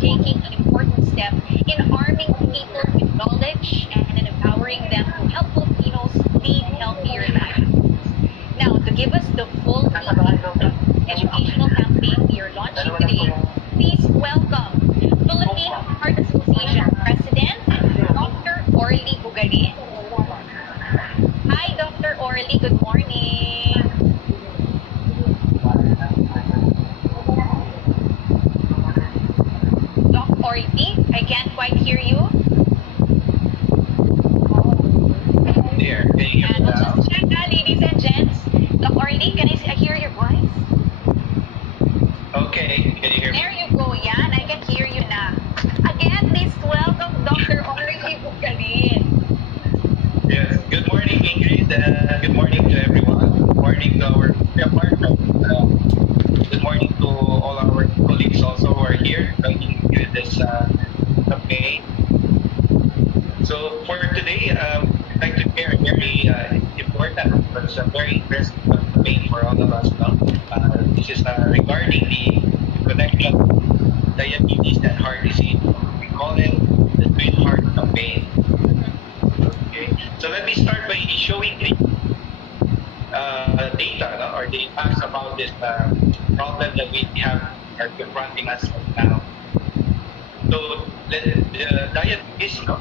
taking an important step in arming people with knowledge and in empowering them to help Filipinos lead healthier lives. Now, to give us the full educational campaign we are launching today, please welcome Philippine Heart Association President, Dr. Orly Bugarin. Hi, Dr. Orly. Good morning. Doc Orly, I can't quite hear you. There, can you hear And me we'll now? just check that, ladies and gents. Doc Orly, can I hear your voice? Okay, can you hear me? There you go, yan. I can hear you na. Again, please welcome Dr. Orly Bugarin. Yes. Good morning, Ingrid. Good morning to everyone. Good morning to our partner. Good morning to all our colleagues also who are here joining with this campaign. So for today, I'd like to share a very important, but it's a very interesting campaign for all of us. No? This is regarding the connection of diabetes and heart disease. We call it the Twin Heart Campaign. Okay. So let me start by showing the data, no? Or the facts about this problem that we have are confronting us right now. So the diabetes, no,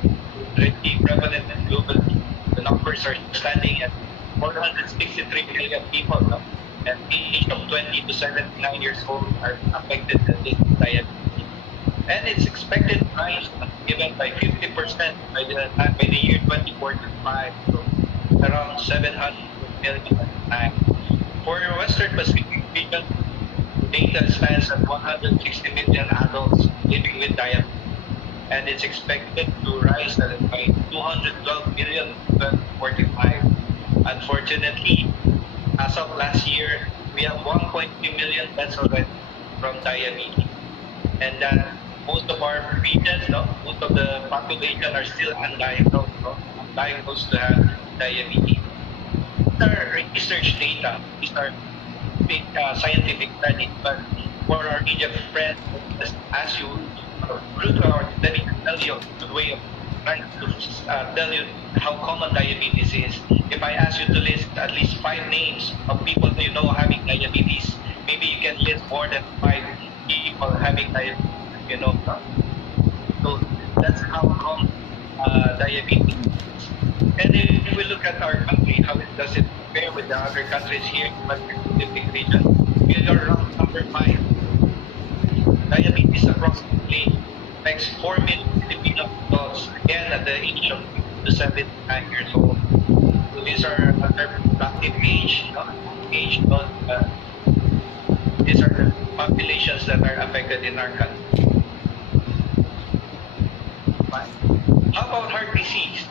already prevalent globally. The numbers are standing at 463 million people, no? And age of 20 to 79 years old are affected with this diabetes. And it's expected to rise given by 50% by the year 2045, so around 700 million at the time. For Western Pacific region, data stands at 160 million adults living with diabetes, and it's expected to rise by 212 million in 2045. Unfortunately, as of last year, we have 1.3 million deaths already from diabetes, and most of our regions, no, most of the population are still undiagnosed, no, undiagnosed to have diabetes. These are research data. These are big scientific studies, but for our media friends, just ask you, let me tell you the way of trying to tell you how common diabetes is. If I ask you to list at least 5 names of people you know having diabetes, maybe you can list more than 5 people having diabetes, you know. So that's how common diabetes is. And if we look at our country, how does it compare with the other countries here in the Pacific region? We are around number 5. Diabetes approximately affects 4 million Filipino adults, again at the age of 50 to 79 years old. So these are under productive age, no? Age, these are the populations that are affected in our country. How about heart disease?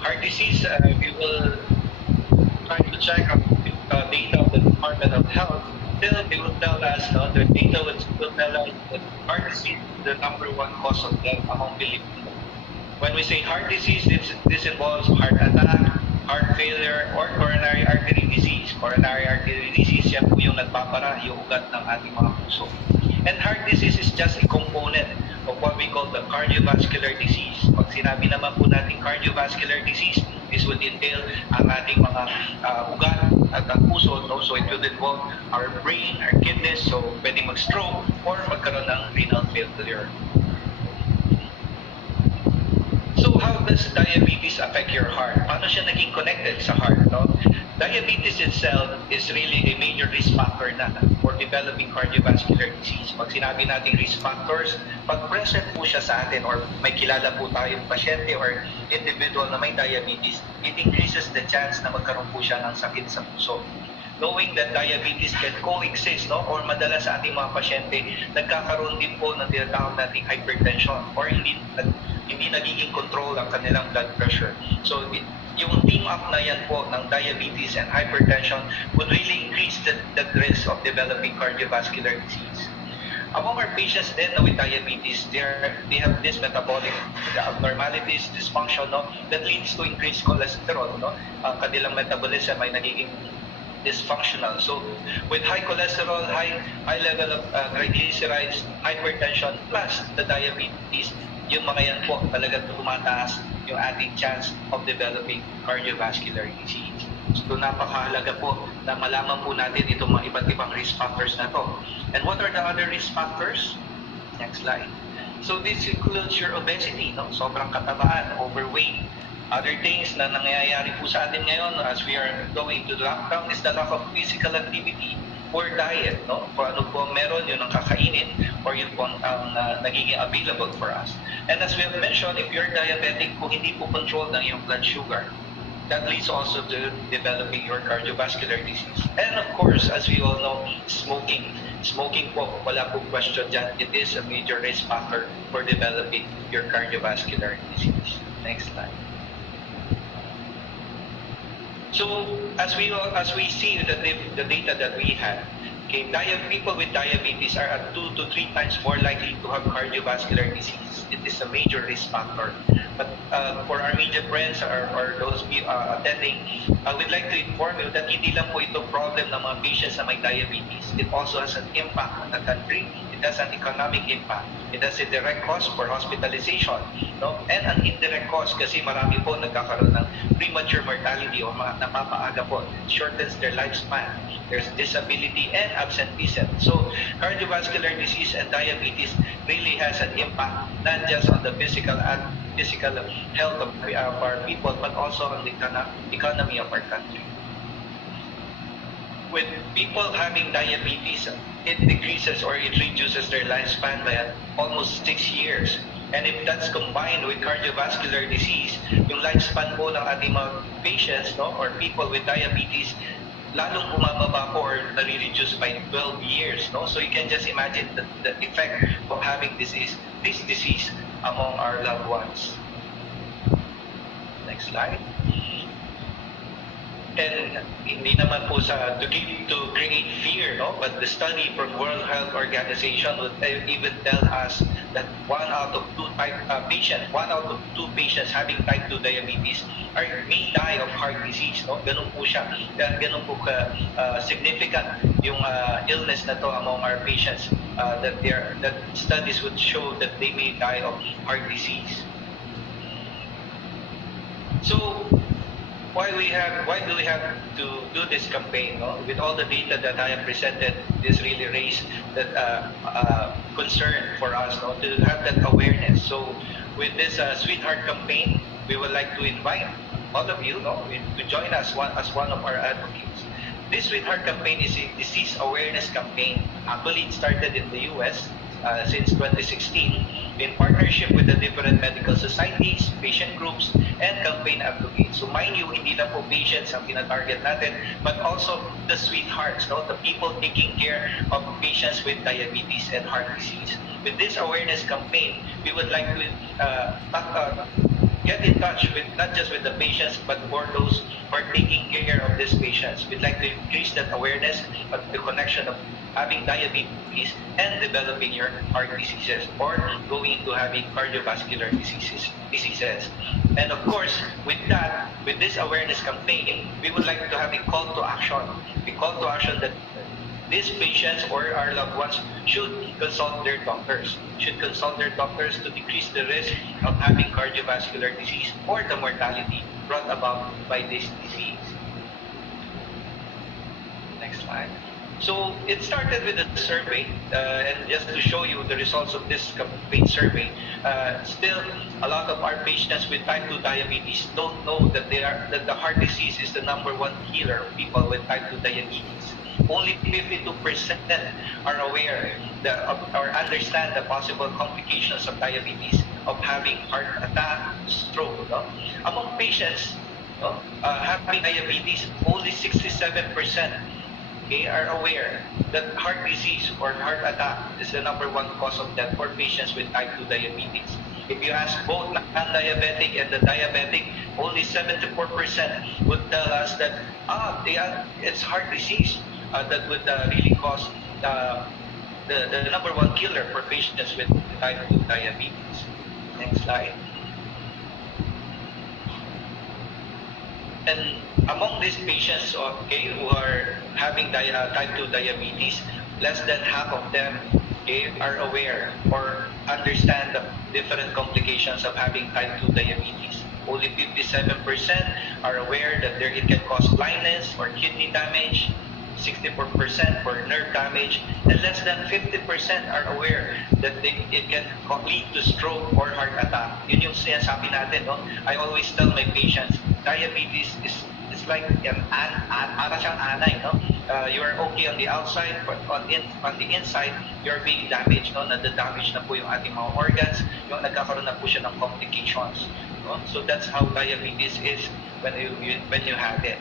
Heart disease, we will try to check out data of the Department of Health. Still, they will tell us, no, the data will still tell us that heart disease is the number 1 cause of death among Filipinos. When we say heart disease, this involves heart attack, heart failure, or coronary artery disease. Coronary artery disease, yan po yung nagpapara, yung ugat ng ating mga puso. And heart disease is just a component of what we call the cardiovascular disease. Pag sinabi naman po natin cardiovascular disease, this would entail ang ating mga ugat at ang puso. No? So it would involve our brain, our kidneys, so pwedeng mag-stroke or magkaroon ng renal failure. So how does diabetes affect your heart? Paano siya naging connected sa heart? No? Diabetes itself is really a major risk factor na for developing cardiovascular disease. Pag sinabi natin risk factors, pag present po siya sa atin or may kilala po tayong pasyente or individual na may diabetes, it increases the chance na magkaroon po siya ng sakit sa puso. Knowing that diabetes can coexist, no? Or madalas sa ating mga pasyente, nagkakaroon din po ng tinatawag nating hypertension or hindi nagiging control ang kanilang blood pressure. So yung team up na yan po ng diabetes and hypertension would really increase the risk of developing cardiovascular disease. Among our patients then with diabetes, they have this metabolic abnormalities, dysfunction, no, that leads to increased cholesterol, no? Ang kanilang metabolism ay nagiging dysfunctional. So with high cholesterol, high level of triglycerides, hypertension, plus the diabetes, yung mga yan po talagang tumataas yung ating chance of developing cardiovascular disease. So napakahalaga po na malaman po natin itong mga iba't ibang risk factors na to. And what are the other risk factors? Next slide. So this includes your obesity, no? Sobrang katabaan, overweight. Other things na nangyayari po sa atin ngayon as we are going to lockdown is the lack of physical activity or diet, no? Kung ano po meron, yun ang kakainin or yun po ang nagiging available for us. And as we have mentioned, if you're diabetic, kung hindi po control ng iyong blood sugar, that leads also to developing your cardiovascular disease. And of course, as we all know, smoking. Smoking po, wala po question dyan. It is a major risk factor for developing your cardiovascular disease. Next slide. So, as we see the data that we have, okay, people with diabetes are at 2 to 3 times more likely to have cardiovascular disease. It is a major risk factor. But for our media friends or those attending, we'd like to inform you that hindi lang po ito problem ng mga patients na may diabetes. It also has an impact on the country. It has an economic impact. It has a direct cost for hospitalization, no? And an indirect cost kasi marami po nagkakaroon ng premature mortality o napapaaga po. It shortens their lifespan. There's disability and absenteeism. So cardiovascular disease and diabetes really has an impact not just on the physical health of our people, but also on the economy of our country. With people having diabetes, it decreases or it reduces their lifespan by almost 6 years. And if that's combined with cardiovascular disease, yung lifespan po ng ating mga patients, no, or people with diabetes, lalong bumababa po or nare-reduce by 12 years. No? So you can just imagine the effect of having this disease among our loved ones. Next slide. And hindi naman po to create fear, no? But the study from World Health Organization would even tell us that one out of two patients having type 2 diabetes may die of heart disease, no? Ganun po siya. Ganun po significant yung illness na to among our patients that studies would show that they may die of heart disease. So why do we have to do this campaign? No? With all the data that I have presented, this really raised that concern for us, no? To have that awareness. So with this Sweetheart campaign, we would like to invite all of you, no, to join us as one of our advocates. This Sweetheart campaign is a disease awareness campaign. Actually, it started in the US since 2016 in partnership with the different medical societies, patient groups, and campaign advocates. So mind you, hindi lang po patients ang tinatarget natin, but also the sweethearts, no? The people taking care of patients with diabetes and heart disease. With this awareness campaign, we would like to get in touch with not just with the patients, but for those who are taking care of these patients. We'd like to increase that awareness of the connection of having diabetes and developing your heart diseases or going into having cardiovascular diseases. And of course, with this awareness campaign, we would like to have a call to action. A call to action that these patients or our loved ones should consult their doctors. To decrease the risk of having cardiovascular disease or the mortality brought about by this disease. Next slide. So it started with a survey, and just to show you the results of this campaign survey, still a lot of our patients with type 2 diabetes don't know that the heart disease is the #1 killer of people with type 2 diabetes. Only 52% are aware or understand the possible complications of diabetes, of having heart attack, stroke. No? Among patients having diabetes, only 67% are aware that heart disease or heart attack is the #1 cause of death for patients with type 2 diabetes. If you ask both non-diabetic and the diabetic, only 74% would tell us that it's heart disease that would really cause the #1 killer for patients with type 2 diabetes. Next slide. And among these patients, okay, who are having type 2 diabetes, less than half of them, okay, are aware or understand the different complications of having type 2 diabetes. Only 57% are aware that it can cause blindness or kidney damage, 64% for nerve damage, and less than 50% are aware that it can lead to stroke or heart attack. Yun yung sinasabi natin, no? I always tell my patients, diabetes is like para siyang anay, no? You are okay on the outside, but on the inside, you're being damaged, no? Nadadamage na po yung ating mga organs, yung nagkakaroon na po siya ng complications, no? So that's how diabetes is when you have it.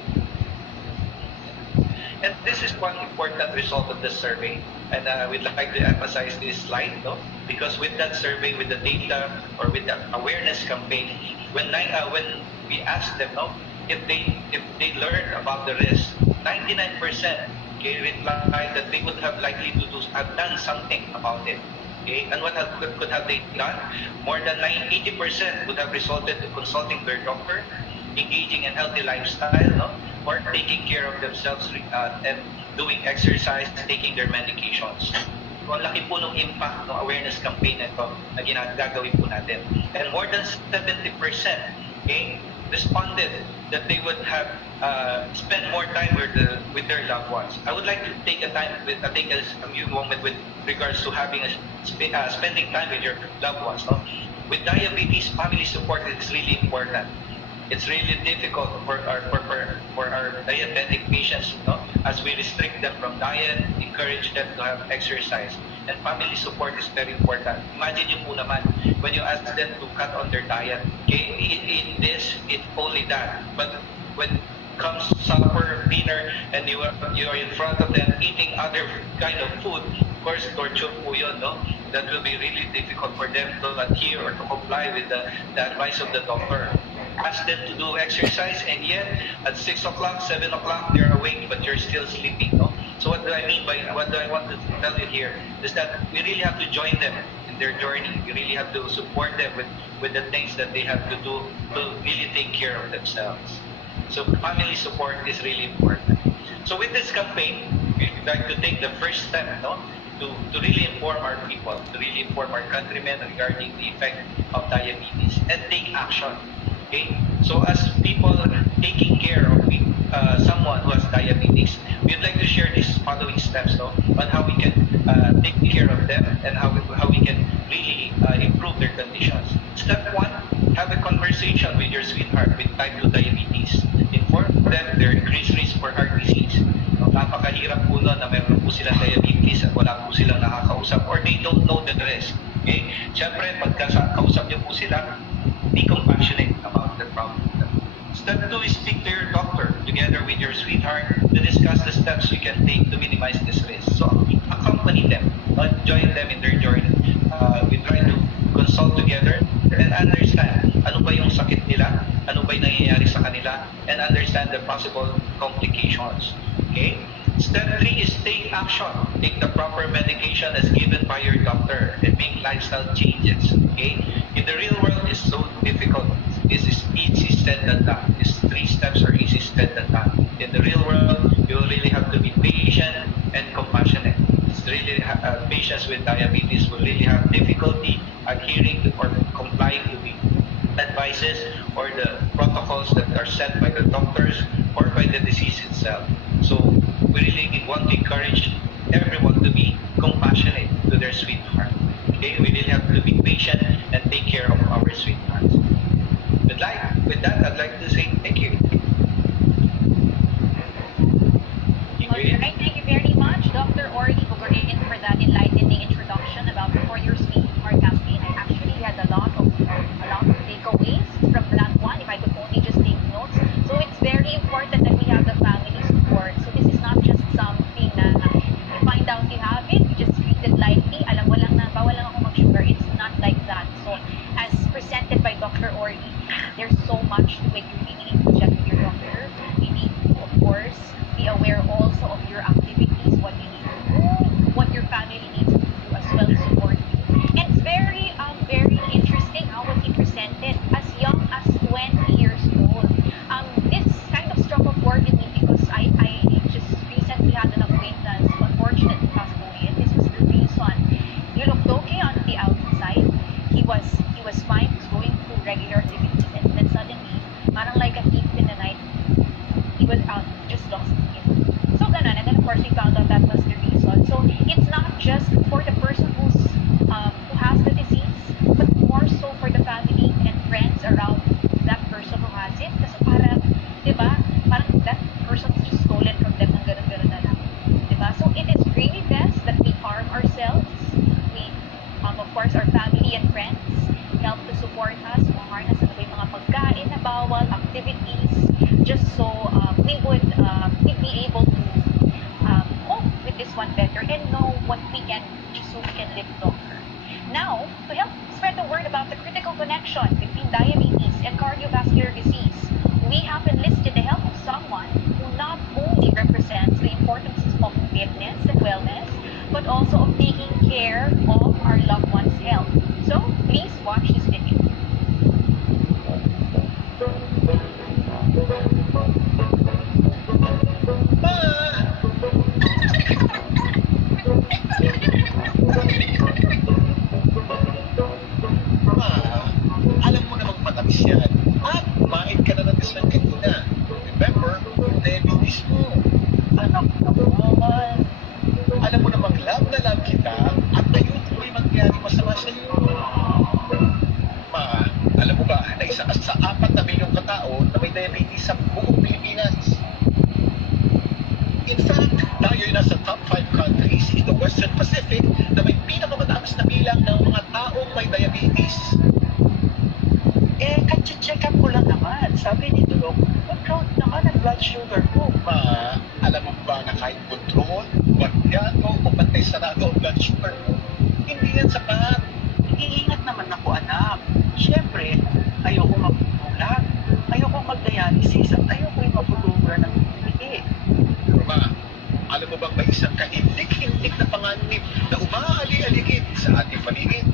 And this is one important result of the survey, and we'd like to emphasize this slide, no? Because with that survey, with the data, or with the awareness campaign, when we asked them, no, if they learned about the risk, 99% replied that they would have likely have done something about it. Okay, and what could have they done? More than 80% would have resulted to consulting their doctor, engaging in healthy lifestyle, no? Or taking care of themselves and doing exercise, taking their medications. So, ang laki po ng impact ng awareness campaign na ito na gagawin po natin. And more than 70% responded that they would have spend more time with their loved ones. I would like to take a moment with regards to having spending time with your loved ones. No? With diabetes, family support is really important. It's really difficult for our diabetic patients, no? As we restrict them from diet, encourage them to have exercise, and family support is very important. Imagine you po naman when you ask them to cut on their diet, okay, eat this, eat only that, but when comes supper, dinner, and you are in front of them eating other kind of food, of course, torture po yun, no? That will be really difficult for them to adhere or to comply with the advice of the doctor. Ask them to do exercise, and yet at 6 o'clock, 7 o'clock, they're awake, but you're still sleeping, no? So what do I mean by, what do I want to tell you here is that we really have to join them in their journey. We really have to support them with the things that they have to do to really take care of themselves. So family support is really important. So with this campaign, we'd like to take the first step, no? To really inform our people, to really inform our countrymen regarding the effect of diabetes and take action. Okay, so as people taking care of someone who has diabetes, we'd like to share these following steps, no, on how we can take care of them and how we can really improve their conditions. Step 1, have a conversation with your sweetheart with type 2 diabetes. Inform them their increased risk for heart disease. No, napakahirap po nun na meron po silang diabetes at wala po silang nakakausap or they don't know the risk. Okay? Siyempre, pagka-kausap niyo po sila, be compassionate about the problem. Step 2 is speak to your doctor together with your sweetheart to discuss the steps you can take to minimize this risk. So accompany them, not join them in their journey. We try to consult together and understand ano ba yung sakit nila, ano ba yung nangyayari sa kanila, and understand the possible complications. Okay? Step 3 is take action. Take the proper medication as given by your doctor and make lifestyle changes. Okay? In the real world, it's so difficult. This is easy said than done. These 3 steps are easy said than done. In the real world, you really have to be patient and compassionate. It's really patients with diabetes will really have difficulty adhering to or complying to the advices or the protocols that are set by the doctors or by the disease itself. So we really want to encourage everyone to be compassionate to their sweetheart. Okay, we really have to be patient and take care of our sweethearts. With that, I'd like to say thank you. Alright, thank you very much, Dr. Orly, for that enlightening introduction about the For Your Sweetheart campaign. I actually had a lot of takeaways from that one, if I could only just take notes. So it's very important that we have the family support. So this is not just something that you find out you have it, you just treat it lightly. Alam mo lang na bawal lang ako mag-sugar. It's not like that. So as presented by Dr. Orly, there's so much to it family and friends help to support us, maharnas ano ba yung mga pagkain na bawal, activities, just so we'd be able to cope with this one better and know what we can do just so we can live longer. Now, to help spread the word about the critical connection between diabetes and cardiovascular disease, we have enlisted the help of someone who not only represents the importance of fitness and wellness, but also of taking care of our loved ones' health. So, please watch this video. Alam mo namang matamis yan. At kumain ka na ng dessert kanina. Remember, yung diabetes mo. Anak naman. Alam mo namang love na love kita at ayun ko may mangyari masama sa iyo. Alam mo ba na isa ka sa 4 na milyong katao na may diabetes sa buong Pilipinas? In fact, tayo ay nasa top 5 countries in the Western Pacific na may pinakamataas na bilang ng mga taong may diabetes. Check up ko lang naman. Sabi ni Doc, control naman ang blood sugar ko. Alam mo ba na kahit control, bagyano o pantay sarado ang blood sugar mo, hindi yan sapat. Iingat naman ako, anak. Siyempre, ayoko maputulan. Ayoko mag-dialysis at ayoko yung maputulan ng pili. Alam mo bang may isang kahindik-hindik na panganib na umaali-aligid sa ating paligid?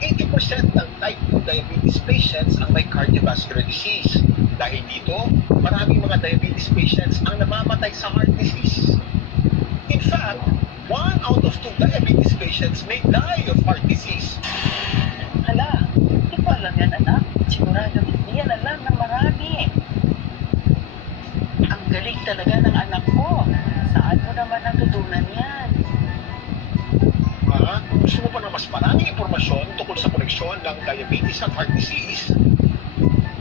80% ng type 2 diabetes patients ang may cardiovascular disease. Dahil dito, maraming mga diabetes patients ang namamatay sa heart disease. In fact, 1 out of 2 diabetes patients may die of heart disease. Hala, hindi ko alam yan, anak. Sigurado hindi yan alam ng marami. Ang galing talaga ng anak ko. Saan mo naman natutunan yan? Gusto mo pa na mas maraming impormasyon tungkol sa koneksyon ng diabetes at heart disease?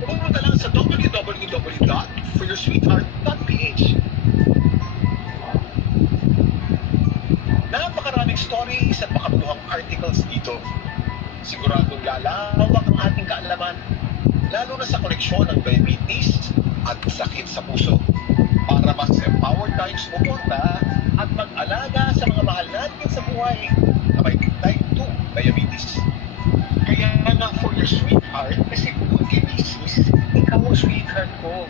Pumunta lang sa www.foryoursweetheart.ph. Napakaraming stories at makabuluhang articles dito. Siguradong lalawak ang ating kaalaman, lalo na sa koneksyon ng diabetes at sakit sa puso, para mas empowered tayong sumuporta at mag-alaga sa mga mahal natin sa buhay na may type 2 diabetes. Kaya nga for your sweetheart, kasi kung misis, ikaw ang sweetheart ko.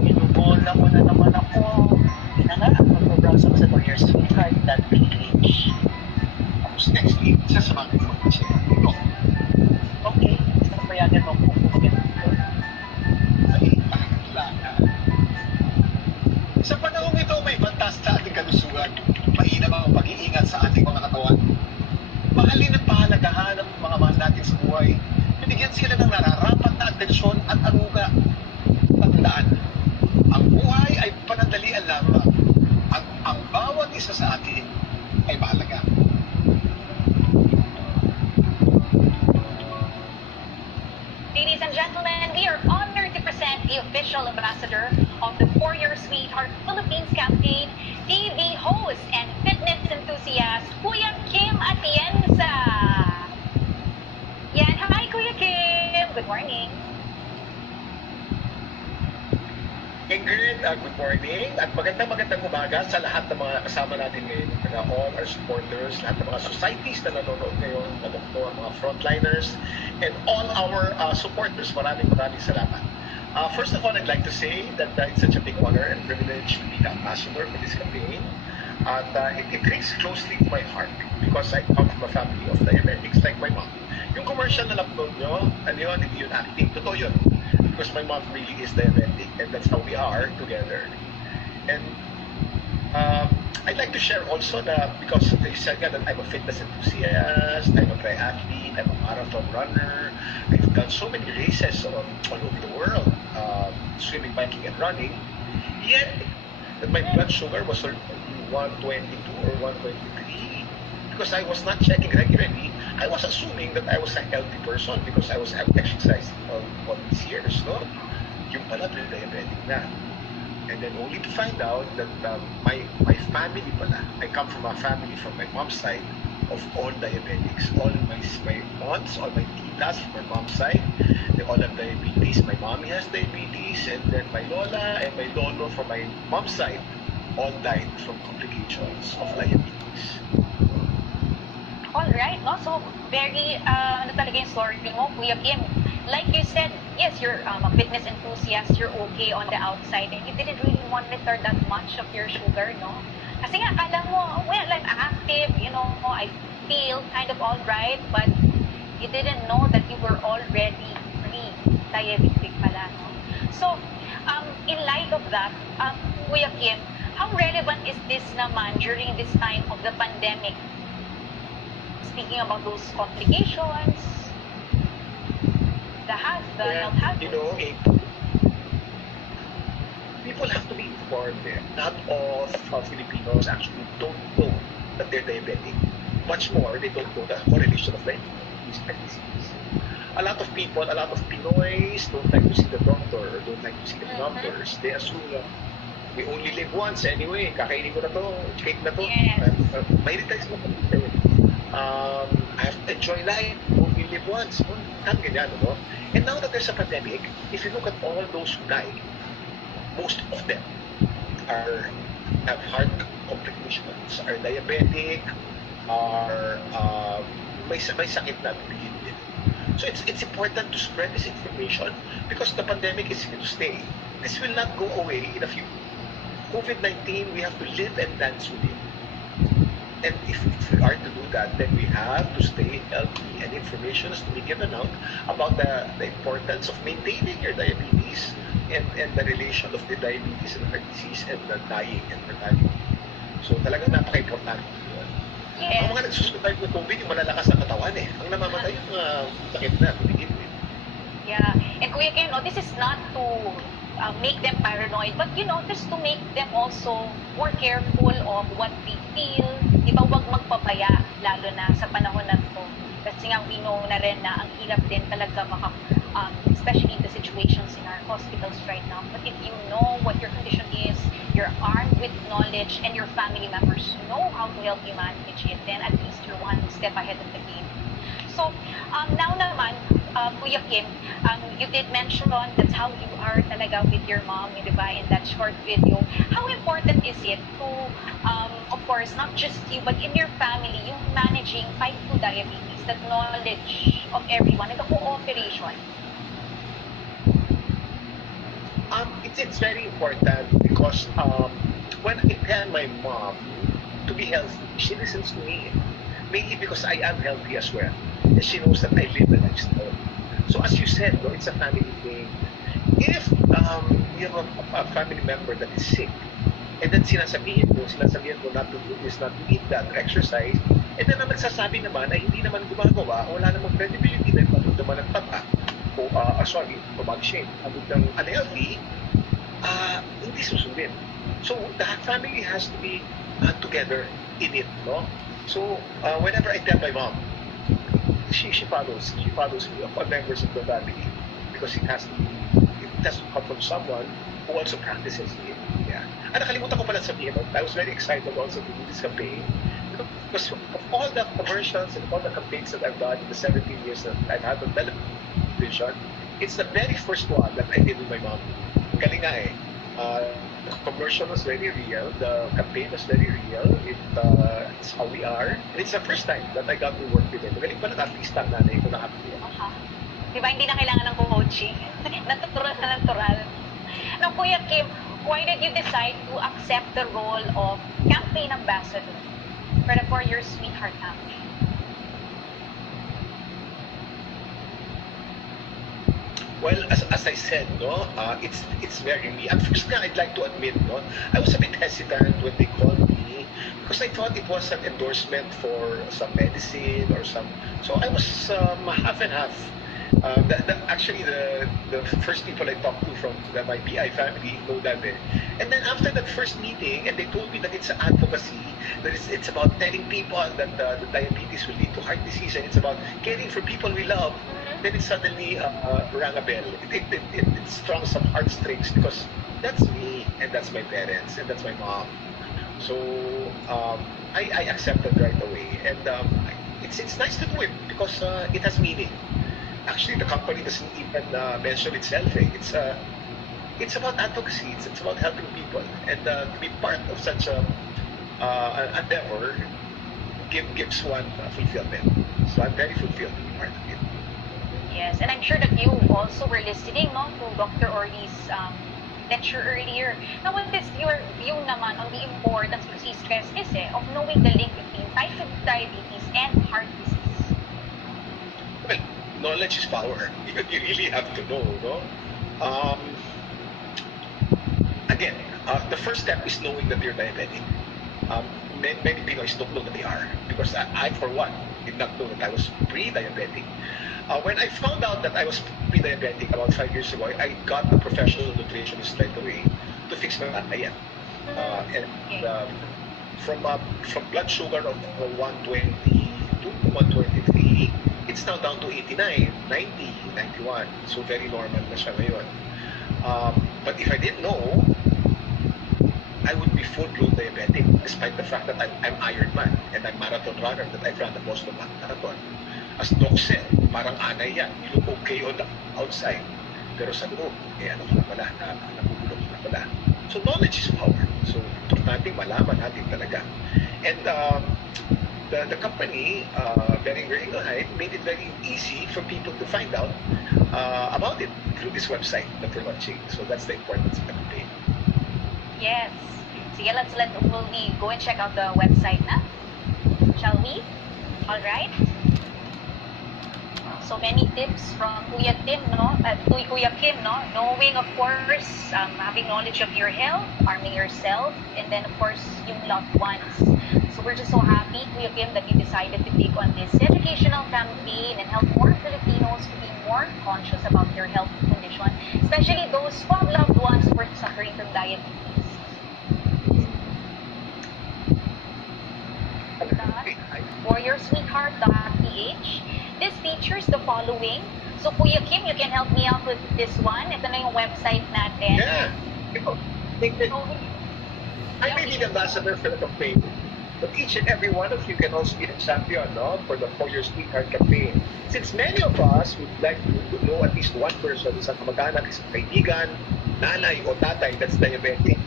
Inubola mo na naman ako. Ina nga, mag-browse ako sa foryoursweetheart.ph. Tapos next week, sasamahan ko mag-check dito. Okay, papayagan mo kung kumagin dito. Ay, sa panahong ito, may bantas sa ating kalusugan. Mainam ang pag-iingat sa ating mga katawan. Mahalin at pahalagahan ng mga mahal natin sa buhay. Binigyan sila ng nararapat na atensyon at aruga. Tandaan, ang buhay ay panandalian lamang. At ang bawat isa sa atin ay mahalaga. Ladies and gentlemen, we are honored to present the official ambassador of the For Your Sweetheart Philippines campaign, TV host and fitness enthusiast, Kuya Kim Atienza. Yan, hi Kuya Kim! Good morning. Ingrid, good morning at magandang umaga sa lahat ng mga kasama natin ngayon, all our supporters, lahat ng mga societies na nanonood ngayon, mga doktor, mga frontliners, and all our supporters. Maraming salamat. First of all, I'd like to say that it's such a big honor and privilege to be the ambassador for this campaign. At it rings closely to my heart because I come from a family of diabetics like my mom. Yung commercial na upload nyo, hindi yun acting. Totoo yun. Because my mom really is diabetic and that's how we are together. And I'd like to share also that because they said that I'm a fitness enthusiast, I'm a triathlete, I'm a marathon runner, I've done so many races all over the world, swimming, biking, and running. Yet, that my blood sugar was 122 or 123 because I was not checking regularly. I was assuming that I was a healthy person because I was exercising all these years, no? Yung pala, diabetic na. And then only to find out that my family pala, I come from a family from my mom's side of all diabetics. All my aunts, all my titas from my mom's side, they all have diabetes. My mommy has diabetes, and then my lola and my lolo from my mom's side all died from complications of diabetes. All right, no? So, very, ano talaga yung story mo, Kuya Kim. Like you said, yes, you're a fitness enthusiast, you're okay on the outside, and you didn't really monitor that much of your sugar, no? Kasi nga, akala mo, well, I'm active, you know, I feel kind of all right, but you didn't know that you were already pre-diabetic pala, no? So, in light of that, Kuya Kim, how relevant is this naman during this time of the pandemic? Speaking about those complications, the health hazards. You know, people have to be informed there. Not all Filipinos actually don't know that they're diabetic. Much more, they don't know the correlation of diabetes and disease. A lot of people, a lot of Pinoys don't like to see the doctor or don't like to see the doctors. They assume that we only live once anyway. Kakainin ko na to, cake na to. Yes. Mahilig tayo sa mga I have to enjoy life. We live once. Ganyan, no? And now that there's a pandemic, if you look at all those who die, most of them have heart complications, are diabetic, are may sakit na to begin with. So it's important to spread this information because the pandemic is here to stay. This will not go away in a few. COVID-19, we have to live and dance with it. And if we are to do that, then we have to stay healthy, and information has to be given out about the importance of maintaining your diabetes and the relation of the diabetes and heart disease and the dying and mortality. So talagang napaka-importante yun. Yes. Ang mga nagsusurvive ng COVID, yung malalakas ang katawan eh. Ang namamatay yung sakit na to begin with. Yeah. And Kuya Kim, no, this is not to make them paranoid, but you know, just to make them also more careful of what they feel. Di ba, huwag magpapaya, lalo na sa panahon na to. Kasi nga, we know na rin na ang hirap din talaga especially the situations in our hospitals right now. But if you know what your condition is, you're armed with knowledge, and your family members know how to help you manage it, then at least you're one step ahead of the game. So, now naman, Kuya Kim, you did mention that's how you are talaga with your mom, di ba, in that short video. How important is it to, of course, not just you, but in your family, yung managing type 2 diabetes, that knowledge of everyone, and the cooperation? It's very important because when I tell my mom to be healthy, she listens to me. Mainly because I am healthy as well. And she knows that I live a lifestyle. So as you said, no, it's a family thing. If you have a family member that is sick, and then sinasabihin mo not to do this, not to eat that, to exercise, and then naman sasabi naman na hindi naman gumagawa, wala namang credibility na pagod naman ng tata, o pabag-shame, pagod ng unhealthy, hindi susundin. So the family has to be together in it, no? So whenever I tell my mom, she follows me, all members of the family, because it has to come from someone who also practices it. Yeah. Nakalimutan ko pala sabihin, I was very excited also to do this campaign because of all the commercials and all the campaigns that I've done in the 17 years that I've had on television. It's the very first one that I did with my mom. Galing nga eh. The commercial was very real. The campaign was very real. It's how we are. And it's the first time that I got to work with him. Magaling pala, at least ang nanay ko nakapili. Diba, hindi na kailangan ng coaching. Natural na natural. Now, Kuya Kim, why did you decide to accept the role of campaign ambassador for your Sweetheart campaign? Well, as I said, no, it's very me. At first, I'd like to admit, no, I was a bit hesitant when they called me because I thought it was an endorsement for some medicine or some. So I was half and half. Actually, the first people I talked to from my PI family know that. And then after that first meeting, and they told me that it's an advocacy, that it's about telling people that the diabetes will lead to heart disease, and it's about caring for people we love. Then it suddenly rang a bell. It strung some heartstrings because that's me, and that's my parents, and that's my mom. So I accepted right away, and it's nice to do it because it has meaning. Actually, the company doesn't even mention itself. It's about advocacy. It's about helping people, and to be part of such an endeavor gives one fulfillment. So I'm very fulfilled to be part of it. Yes, and I'm sure that you also were listening, no, to Dr. Orly's lecture earlier. Now, what is your view naman on the importance, because he stressed this, of knowing the link between type 2 diabetes and heart disease? Well, knowledge is power. You really have to know, no? Again, the first step is knowing that you're diabetic. Many Pinoys don't know that they are, because I, for one, did not know that I was pre-diabetic. When I found out that I was pre-diabetic about 5 years ago, I got a professional nutritionist right away to fix my diet. From blood sugar of 120 to 123, it's now down to 89, 90, 91. So very normal na siya ngayon. But if I didn't know, I would be full-blown diabetic, despite the fact that I'm Ironman and I'm marathon runner, that I've run the Boston Marathon. As Doc said, parang anay yan. You look okay on the outside. Pero sa loob, ano ka na pala, nabubulok ka na pala. So knowledge is power. So importante malaman natin talaga. And the company, Bering High, made it very easy for people to find out about it through this website that we're launching. So that's the importance of the campaign. Yes. Sige, we'll go and check out the website na. Shall we? All right. So many tips from Kuya Tim, no? Kuya Kim, no? Knowing, of course, having knowledge of your health, arming yourself, and then, of course, yung loved ones. So we're just so happy, Kuya Kim, that you decided to take on this educational campaign and help more Filipinos to be more conscious about their health condition, especially those who have loved ones who are suffering from diabetes. warriorsweetheart.ph. This features the following. So, Kuya Kim, you can help me out with this one. Ito na yung website natin. Yeah. I may be the ambassador for the campaign, but each and every one of you can also be a champion, no, for the For Your Sweetheart campaign. Since many of us would like to know at least one person, isang kamag-anak, isang kaibigan, nanay o tatay that's diabetic,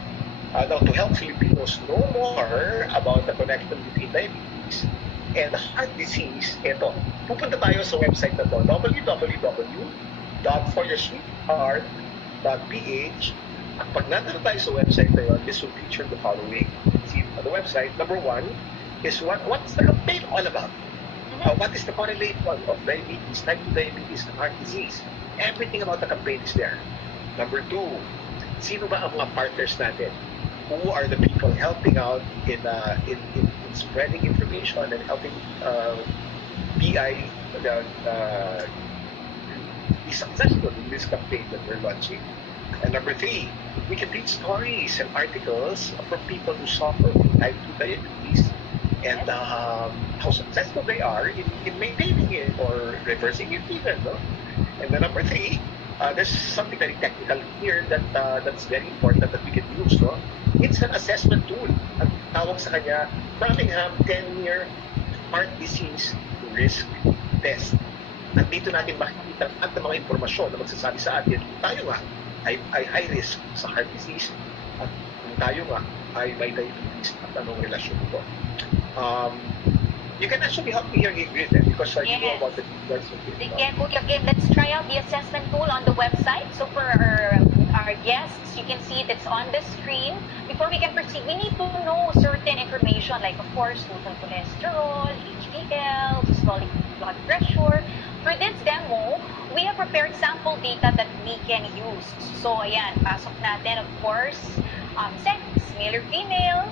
now to help Filipinos know more about the connection between diabetes and heart disease, eto, pupunta tayo sa website na to, www.foryoursweetheart.ph. At pag nandito tayo sa website na yun, this will feature the following. See, on the website, number one is what's the campaign all about? What is the correlation of diabetes, type 2 diabetes, and heart disease? Everything about the campaign is there. Number two, sino ba ang mga partners natin? Who are the people helping out in spreading information and helping BI be successful in this campaign that we're launching? And number three, we can read stories and articles from people who suffer from type 2 diabetes and how successful they are in maintaining it or reversing it even. No? And then number three, there's something very technical here that's very important that we can use. No? It's an assessment tool. Ang tawag sa kanya, Framingham 10-year heart disease risk test. At dito natin makikita ang mga impormasyon na magsasabi sa atin, tayo nga ay high risk sa heart disease at kung tayo nga ay may diabetes at anong relasyon ito. You can actually help me here, Ingrid, because you know about the details of it. Again, let's try out the assessment tool on the website. So for our guests, you can see it, it's on the screen. Before we can proceed, we need to know certain information like, of course, total cholesterol, HDL, systolic blood pressure. For this demo, we have prepared sample data that we can use. So, ayan, pasok natin, of course, sex, male or female,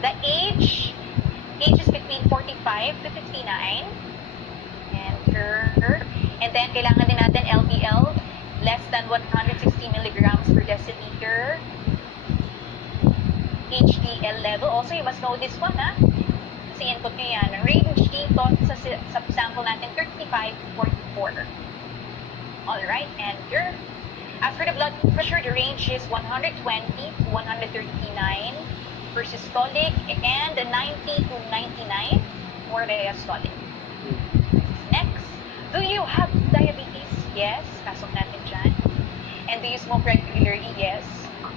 the age is between 45 to 59, and then kailangan din natin LDL, less than 160 milligrams per deciliter, HDL level, also you must know this one, kasi input nyo yan, range dito sa sample natin, 35 to 44. Alright, enter. As for the blood pressure, the range is 120 to 139. for systolic and 90 to 99 for diastolic. Next, do you have diabetes? Yes, pasok natin dyan. And do you smoke regularly? Yes,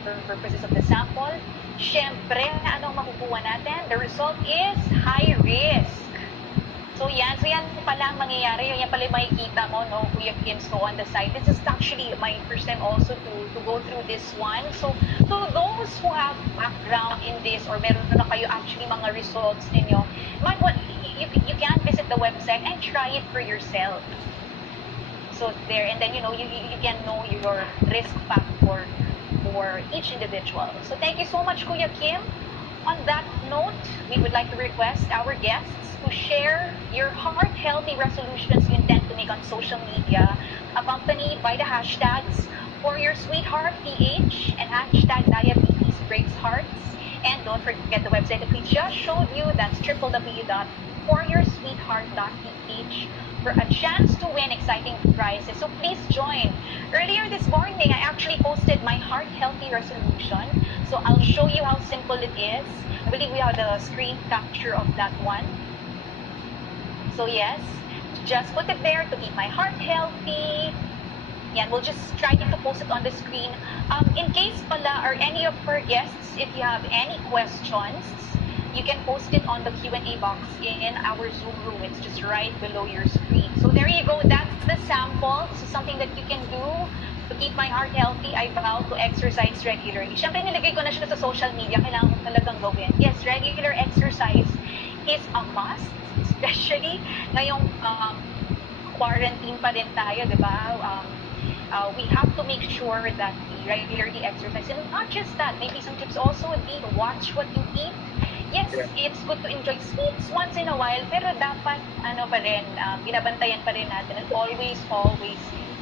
for purposes of the sample. Siyempre, anong makukuha natin? The result is high risk. So yan pala ang mangyayari. Yan pala yung makikita mo, no, Kuya Kim, so on the side. This is actually my first time also to go through this one. So to those who have background in this or meron na kayo actually mga results ninyo, you can visit the website and try it for yourself. So there, and then you can know your risk factor for each individual. So thank you so much, Kuya Kim. On that note, we would like to request our guests to share your heart-healthy resolutions you intend to make on social media, accompanied by the hashtags for your sweetheart PH and hashtag diabetes breaks hearts. And don't forget the website that we just showed you. That's www.foryoursweetheart.ph for a chance to win exciting prizes. So please join. Earlier this morning, I actually posted my heart-healthy resolution. So I'll show you how simple it is. I believe we have the screen capture of that one. So yes, just put it there to keep my heart healthy. Yan, we'll just try to post it on the screen. In case pala, or any of our guests, if you have any questions, you can post it on the Q&A box in our Zoom room. It's just right below your screen. So there you go. That's the sample. So something that you can do to keep my heart healthy. I vow to exercise regularly. Siyempre, nilagay ko na siya sa social media. Kailangan ko talagang gawin. Yes, regular exercise is a must. Especially ngayong quarantine pa rin tayo, di ba? We have to make sure that we regularly exercise. And not just that, maybe some tips also would be to watch what you eat. Yes, it's good to enjoy sweets once in a while, pero dapat, binabantayan pa rin natin and always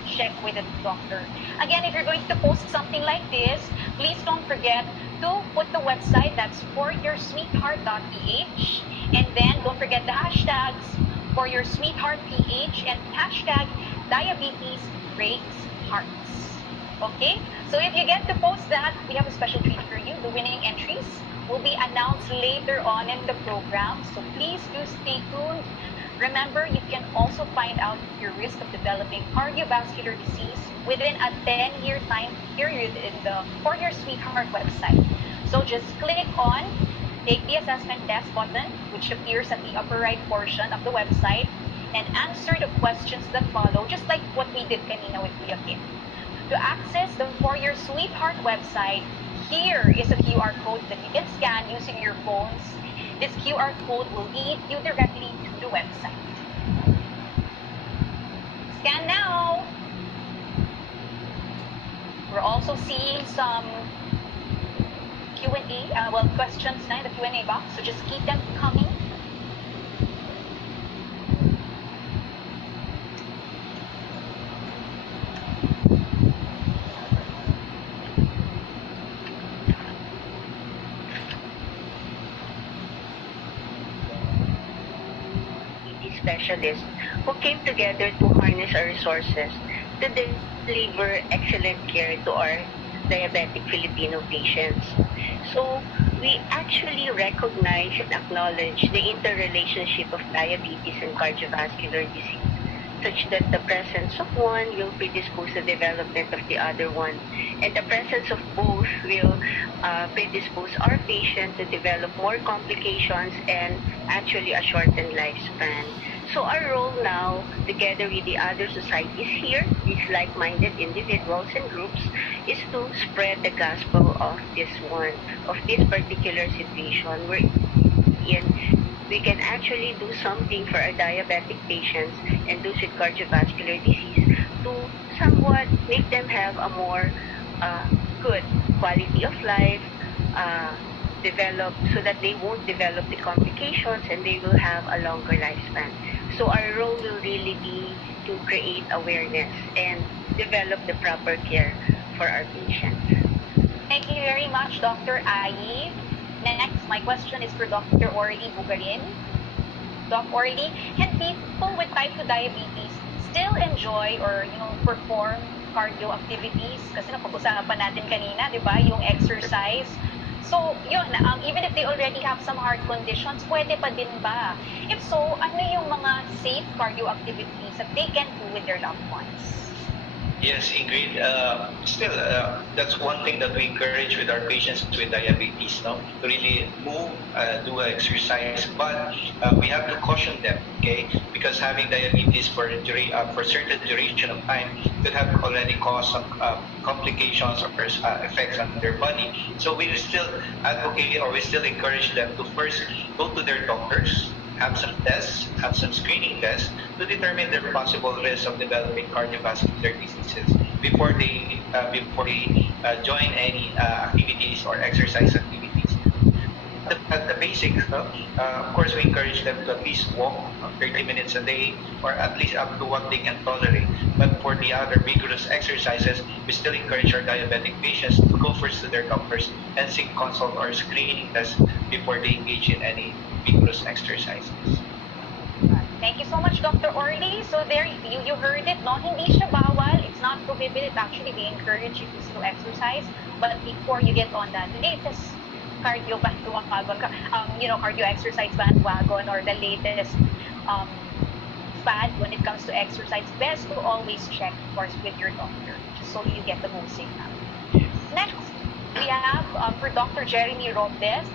check with the doctor. Again, if you're going to post something like this, please don't forget to put the website, that's foryoursweetheart.ph, and then don't forget the hashtags for your sweetheart PH and hashtag diabetes breaks hearts. Okay? So if you get to post that, we have a special treat for you. The winning entries will be announced later on in the program. So please do stay tuned. Remember, you can also find out your risk of developing cardiovascular disease within a 10-year time period in the For Your Sweetheart website. So just click on Take the Assessment Test button, which appears at the upper right portion of the website, and answer the questions that follow, just like what we did kanina with Kuya Kim. To access the For Your Sweetheart website, here is a QR code that you can scan using your phones. This QR code will lead you directly to the website. Scan now! We're also seeing some Q&A, questions na in the Q&A box, so just keep them coming. Specialists who came together to harness our resources to deliver excellent care to our diabetic Filipino patients. So we actually recognize and acknowledge the interrelationship of diabetes and cardiovascular disease, such that the presence of one will predispose the development of the other one, and the presence of both will predispose our patient to develop more complications and actually a shortened lifespan. So our role now, together with the other societies here, these like-minded individuals and groups, is to spread the gospel of this particular situation where we can actually do something for our diabetic patients and those with cardiovascular disease to somewhat make them have a more good quality of life, develop so that they won't develop the complications and they will have a longer lifespan. So our role will really be to create awareness and develop the proper care for our patients. Thank you very much, Dr. Ayi. Next, my question is for Dr. Orly Bugarin. Doc Orly, can people with type 2 diabetes still enjoy or perform cardio activities? Kasi napag-usapan natin kanina, di ba, yung exercise. So, yun, even if they already have some heart conditions, pwede pa din ba? If so, ano yung mga safe cardio activities that they can do with their loved ones? Yes, Ingrid. Still, that's one thing that we encourage with our patients with diabetes, no? To really move, do exercise, but we have to caution them, okay? Because having diabetes for certain duration of time could have already caused some complications or effects on their body. So we still advocate or we still encourage them to first go to their doctors, have some tests, have some screening tests to determine their possible risk of developing cardiovascular diseases before they join any activities or exercise activities. At the basics, of course, we encourage them to at least walk 30 minutes a day or at least up to what they can tolerate. But for the other vigorous exercises, we still encourage our diabetic patients to go first to their doctors and seek consult or screening tests before they engage in any vigorous exercises. Thank you so much, Dr. Orly. So there, you heard it, no? Hindi siya bawal. It's not prohibited. Actually, they encourage you to still exercise. But before you get on that latest cardio bandwagon, cardio exercise bandwagon or the latest fad when it comes to exercise, best to always check, of course, with your doctor so you get the most signal. Next, we have for Dr. Jeremy Robles,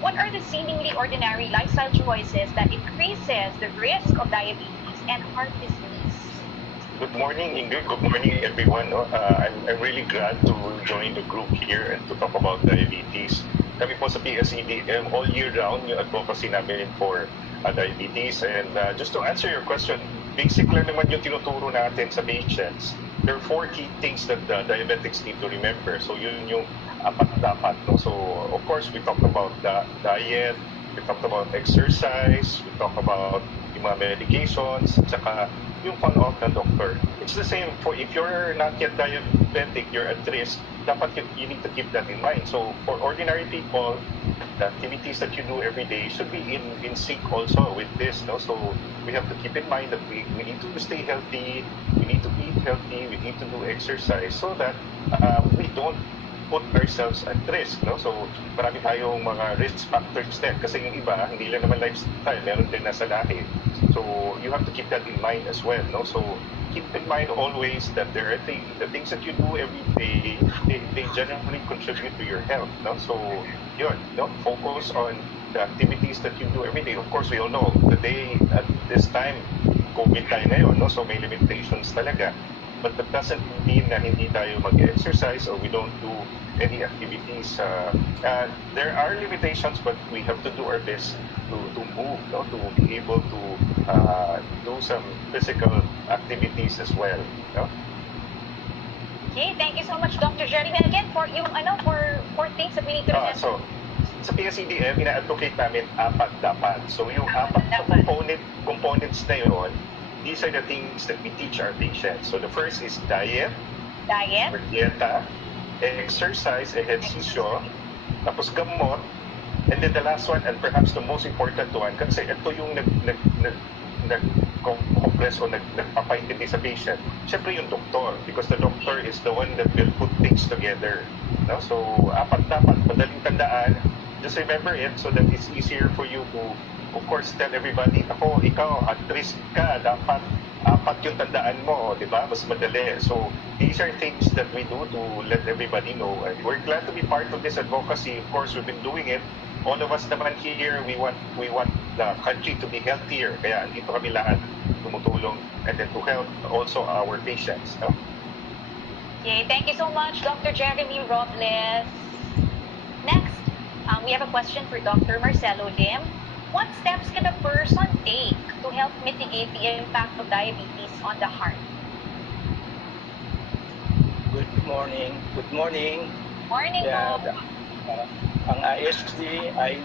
what are the seemingly ordinary lifestyle choices that increases the risk of diabetes and heart disease? Good morning, Ingrid. Good morning, everyone. I'm really glad to join the group here and to talk about diabetes. Kami po sa PSEDM all year round yung advocacy namin for diabetes. And just to answer your question, basic lang naman yung tinuturo natin sa patients. There are 4 key things that diabetics need to remember. So yun yung apat dapat. No? So of course, we talked about the diet, we talked about exercise, we talked about yung mga medications, at saka yung follow-up ng doctor. It's the same for if you're not yet diabetic, you're at risk, dapat you need to keep that in mind. So for ordinary people, the activities that you do every day should be in sync also with this. No? So we have to keep in mind that we need to stay healthy, we need to eat healthy, we need to do exercise so that we don't put ourselves at risk. No? So marami tayong mga risk factors din kasi yung iba, hindi lang naman lifestyle, meron din nasa lahi. So you have to keep that in mind as well. No? So keep in mind always that there are the things that you do every day, they generally contribute to your health. No? So yun, no? Focus on the activities that you do every day. Of course, we all know the day at this time, COVID tayo ngayon, no? So may limitations talaga. But that doesn't mean na hindi tayo mag-exercise or we don't do any activities. There are limitations, but we have to do our best to move, no? To be able to do some physical activities as well. No? Okay, thank you so much, Dr. Jeremy. Again, for for things that we need to remember. So, sa PSEDM, ina-advocate namin apat dapat. So yung apat na components na yun, these are the things that we teach our patients. So the first is diet, or dieta, exercise, ehersisyo, tapos gamot, and then the last one, and perhaps the most important one, kasi ito yung nag-compress o nagpapaintindi sa patient. Siyempre yung doktor, because the doctor is the one that will put things together. No? So apat dapat, madaling tandaan, just remember it so that it's easier for you to, of course, tell everybody, ikaw, at risk ka, dapat apat yung tandaan mo, di ba? Mas madali. So, these are things that we do to let everybody know. And we're glad to be part of this advocacy. Of course, we've been doing it. All of us naman here, we want the country to be healthier. Kaya andito kami lahat tumutulong and then to help also our patients. No? Okay, thank you so much, Dr. Jeremy Robles. Next, we have a question for Dr. Marcelo Lim. What steps can a person take to help mitigate the impact of diabetes on the heart? Good morning. Good morning. Morning po. Ang ISD ay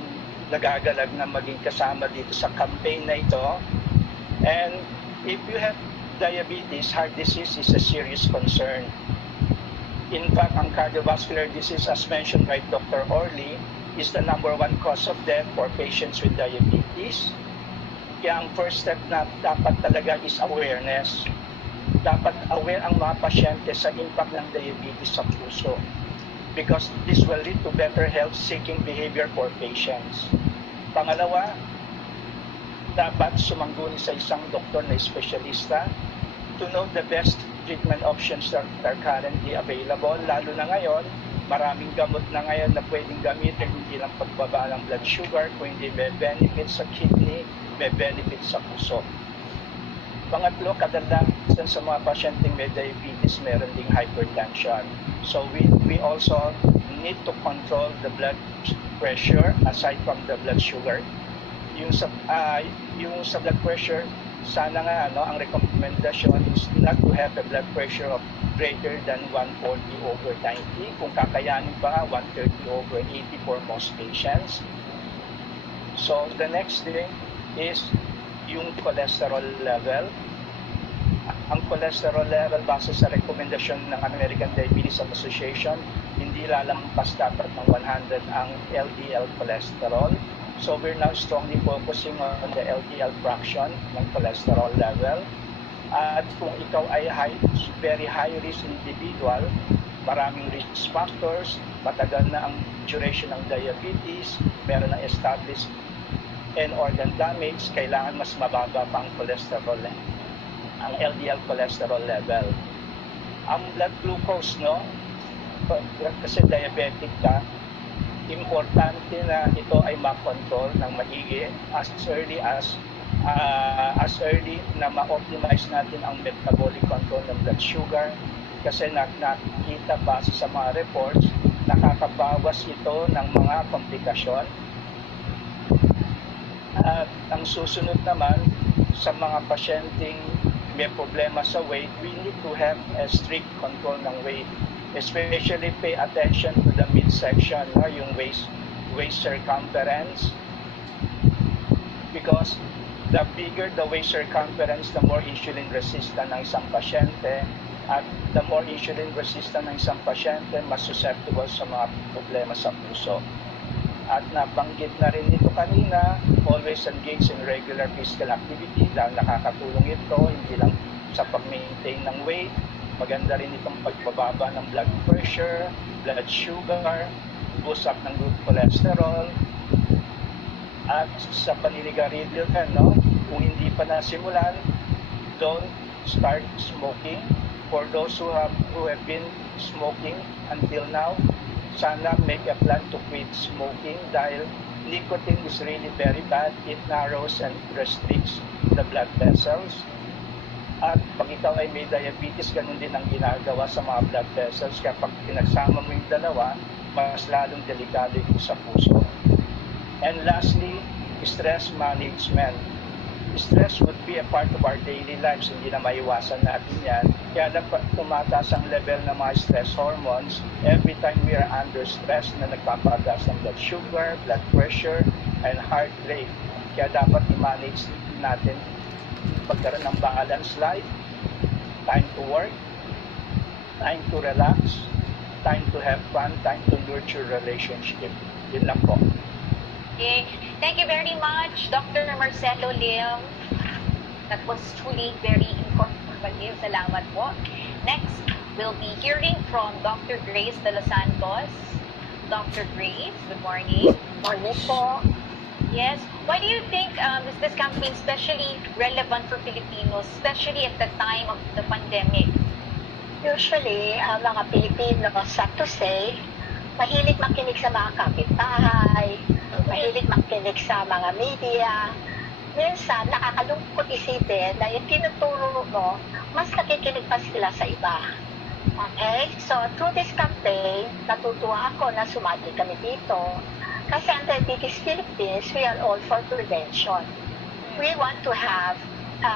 nagagalag na maging kasama dito sa campaign na ito. And if you have diabetes, heart disease is a serious concern. In fact, ang cardiovascular disease, as mentioned by Dr. Orly, is the number 1 cause of death for patients with diabetes. Kaya ang first step na dapat talaga is awareness. Dapat aware ang mga pasyente sa impact ng diabetes sa puso. because this will lead to better health-seeking behavior for patients. Pangalawa, dapat sumangguni sa isang doktor na espesyalista to know the best treatment options that are currently available. Lalo na ngayon, maraming gamot na ngayon na pwedeng gamitin, hindi lang pagbaba ng blood sugar, kundi may benefit sa kidney, may benefit sa puso. Pangatlo, kadalasan sa mga pasyenteng may diabetes, meron ding hypertension. So we also need to control the blood pressure aside from the blood sugar. Yung sa blood pressure, sana nga ang recommendation is not to have a blood pressure of greater than 140/90. Kung kakayanin pa, 130/80 for most patients. So the next thing is yung cholesterol level. Ang cholesterol level base sa rekomendasyon ng American Diabetes Association, hindi lalampas dapat ng 100 ang LDL cholesterol. So we're now strongly focusing on the LDL fraction ng cholesterol level. At kung ikaw ay very high risk individual, maraming risk factors, matagal na ang duration ng diabetes, meron ng established and organ damage, kailangan mas mababa pa ang cholesterol, ang LDL cholesterol level. Ang blood glucose, kasi diabetic ka, importante na ito ay makontrol ng maigi as early na ma-optimize natin ang metabolic control ng blood sugar, kasi nakikita base sa mga reports, nakakabawas ito ng mga komplikasyon. At ang susunod naman, sa mga pasyenteng may problema sa weight, we need to have a strict control ng weight. Especially pay attention to the midsection, yung waist circumference. Because the bigger the waist circumference, the more insulin resistant ng isang pasyente. At the more insulin resistant ng isang pasyente, mas susceptible sa mga problema sa puso. At nabanggit na rin ito kanina, always engage in regular physical activity dahil nakakatulong ito, hindi lang sa pag-maintain ng weight, maganda rin itong pagbababa ng blood pressure, blood sugar, boost up ng good cholesterol. At sa paninigarilyo, kung hindi pa nasimulan, don't start smoking. For those who have been smoking until now, sana make a plan to quit smoking dahil nicotine is really very bad. It narrows and restricts the blood vessels. At pag ikaw ay may diabetes, ganun din ang ginagawa sa mga blood vessels. Kapag pinagsama mo yung dalawa, mas lalong delikado ito sa puso. And lastly, stress management. Stress would be a part of our daily lives. Hindi na maiwasan natin yan. Kaya dapat tumataas ang level ng mga stress hormones every time we are under stress na nagpapataas ng blood sugar, blood pressure, and heart rate. Kaya dapat i-manage natin pagkaroon ng balanced life, time to work, time to relax, time to have fun, time to nurture relationship. Yun lang po. Okay. Thank you very much, Dr. Marcelo Lim. That was truly very informative. Salamat po. Next, we'll be hearing from Dr. Grace De Los Santos. Dr. Grace, good morning. Morning po. Yes. Why do you think is this campaign especially relevant for Filipinos, especially at the time of the pandemic? Usually, ang mga Pilipino, sad to say, mahilig makinig sa mga kapitbahay, mahilig makinig sa mga media. Minsan, nakakalungkot isipin na yung tinuturo mo, mas nakikinig pa sila sa iba. Okay? So, through this campaign, natutuwa ako na sumali kami dito. Kasi ang Diabetes Philippines, we are all for prevention. We want to have a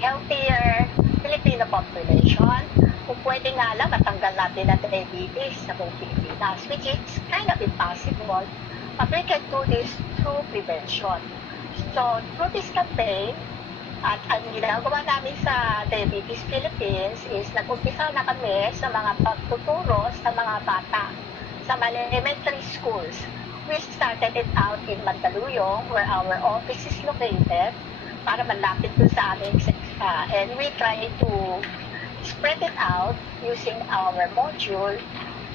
healthier Filipino population. Kung pwede nga lang, matanggal natin ang diabetes sa buong Pilipinas, which is kind of impossible. But we can do this through prevention. So, through this campaign, at ang ginagawa namin sa Diabetes Philippines is nag-umpisa na kami sa mga pagtuturo sa mga bata sa mga elementary schools. We started it out in Mandaluyong, where our office is located, para malapit dun sa aming and we try to spread it out using our module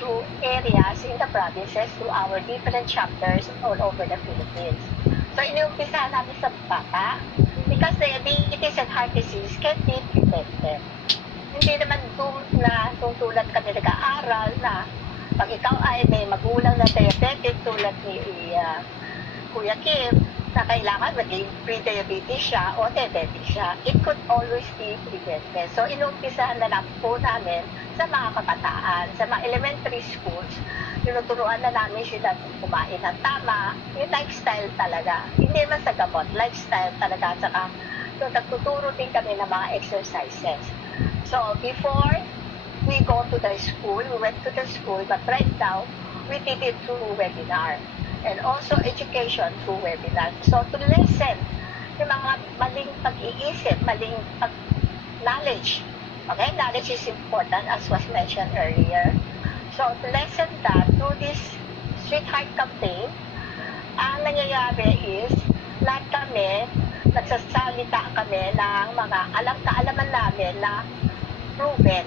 through areas in the provinces, through our different chapters all over the Philippines. So, iniumpisahan namin sa bata because diabetes and heart disease can be prevented. Hindi naman tulad kami nag-aaral na pag ikaw ay may magulang na diabetic tulad ni Kuya Kim, na kailangan maging pre-diabetes siya o diabetic siya. It could always be prevented. So, inumpisahan na lang po namin sa mga kabataan, sa mga elementary schools, tinuturuan na namin sila kumain ng tama, yung lifestyle talaga. Hindi man sa gamot, lifestyle talaga. Saka, so, nagtuturo din kami ng mga exercises. So, before we go to the school, we went to the school, but right now, we did it through webinar. And also education through webinar. So, to lessen yung mga maling pag-iisip, maling knowledge. Okay, knowledge is important as was mentioned earlier. So, to lessen that through this Sweetheart campaign, ang nangyayari is lahat kami, nagsasalita kami ng mga kaalaman namin na proven.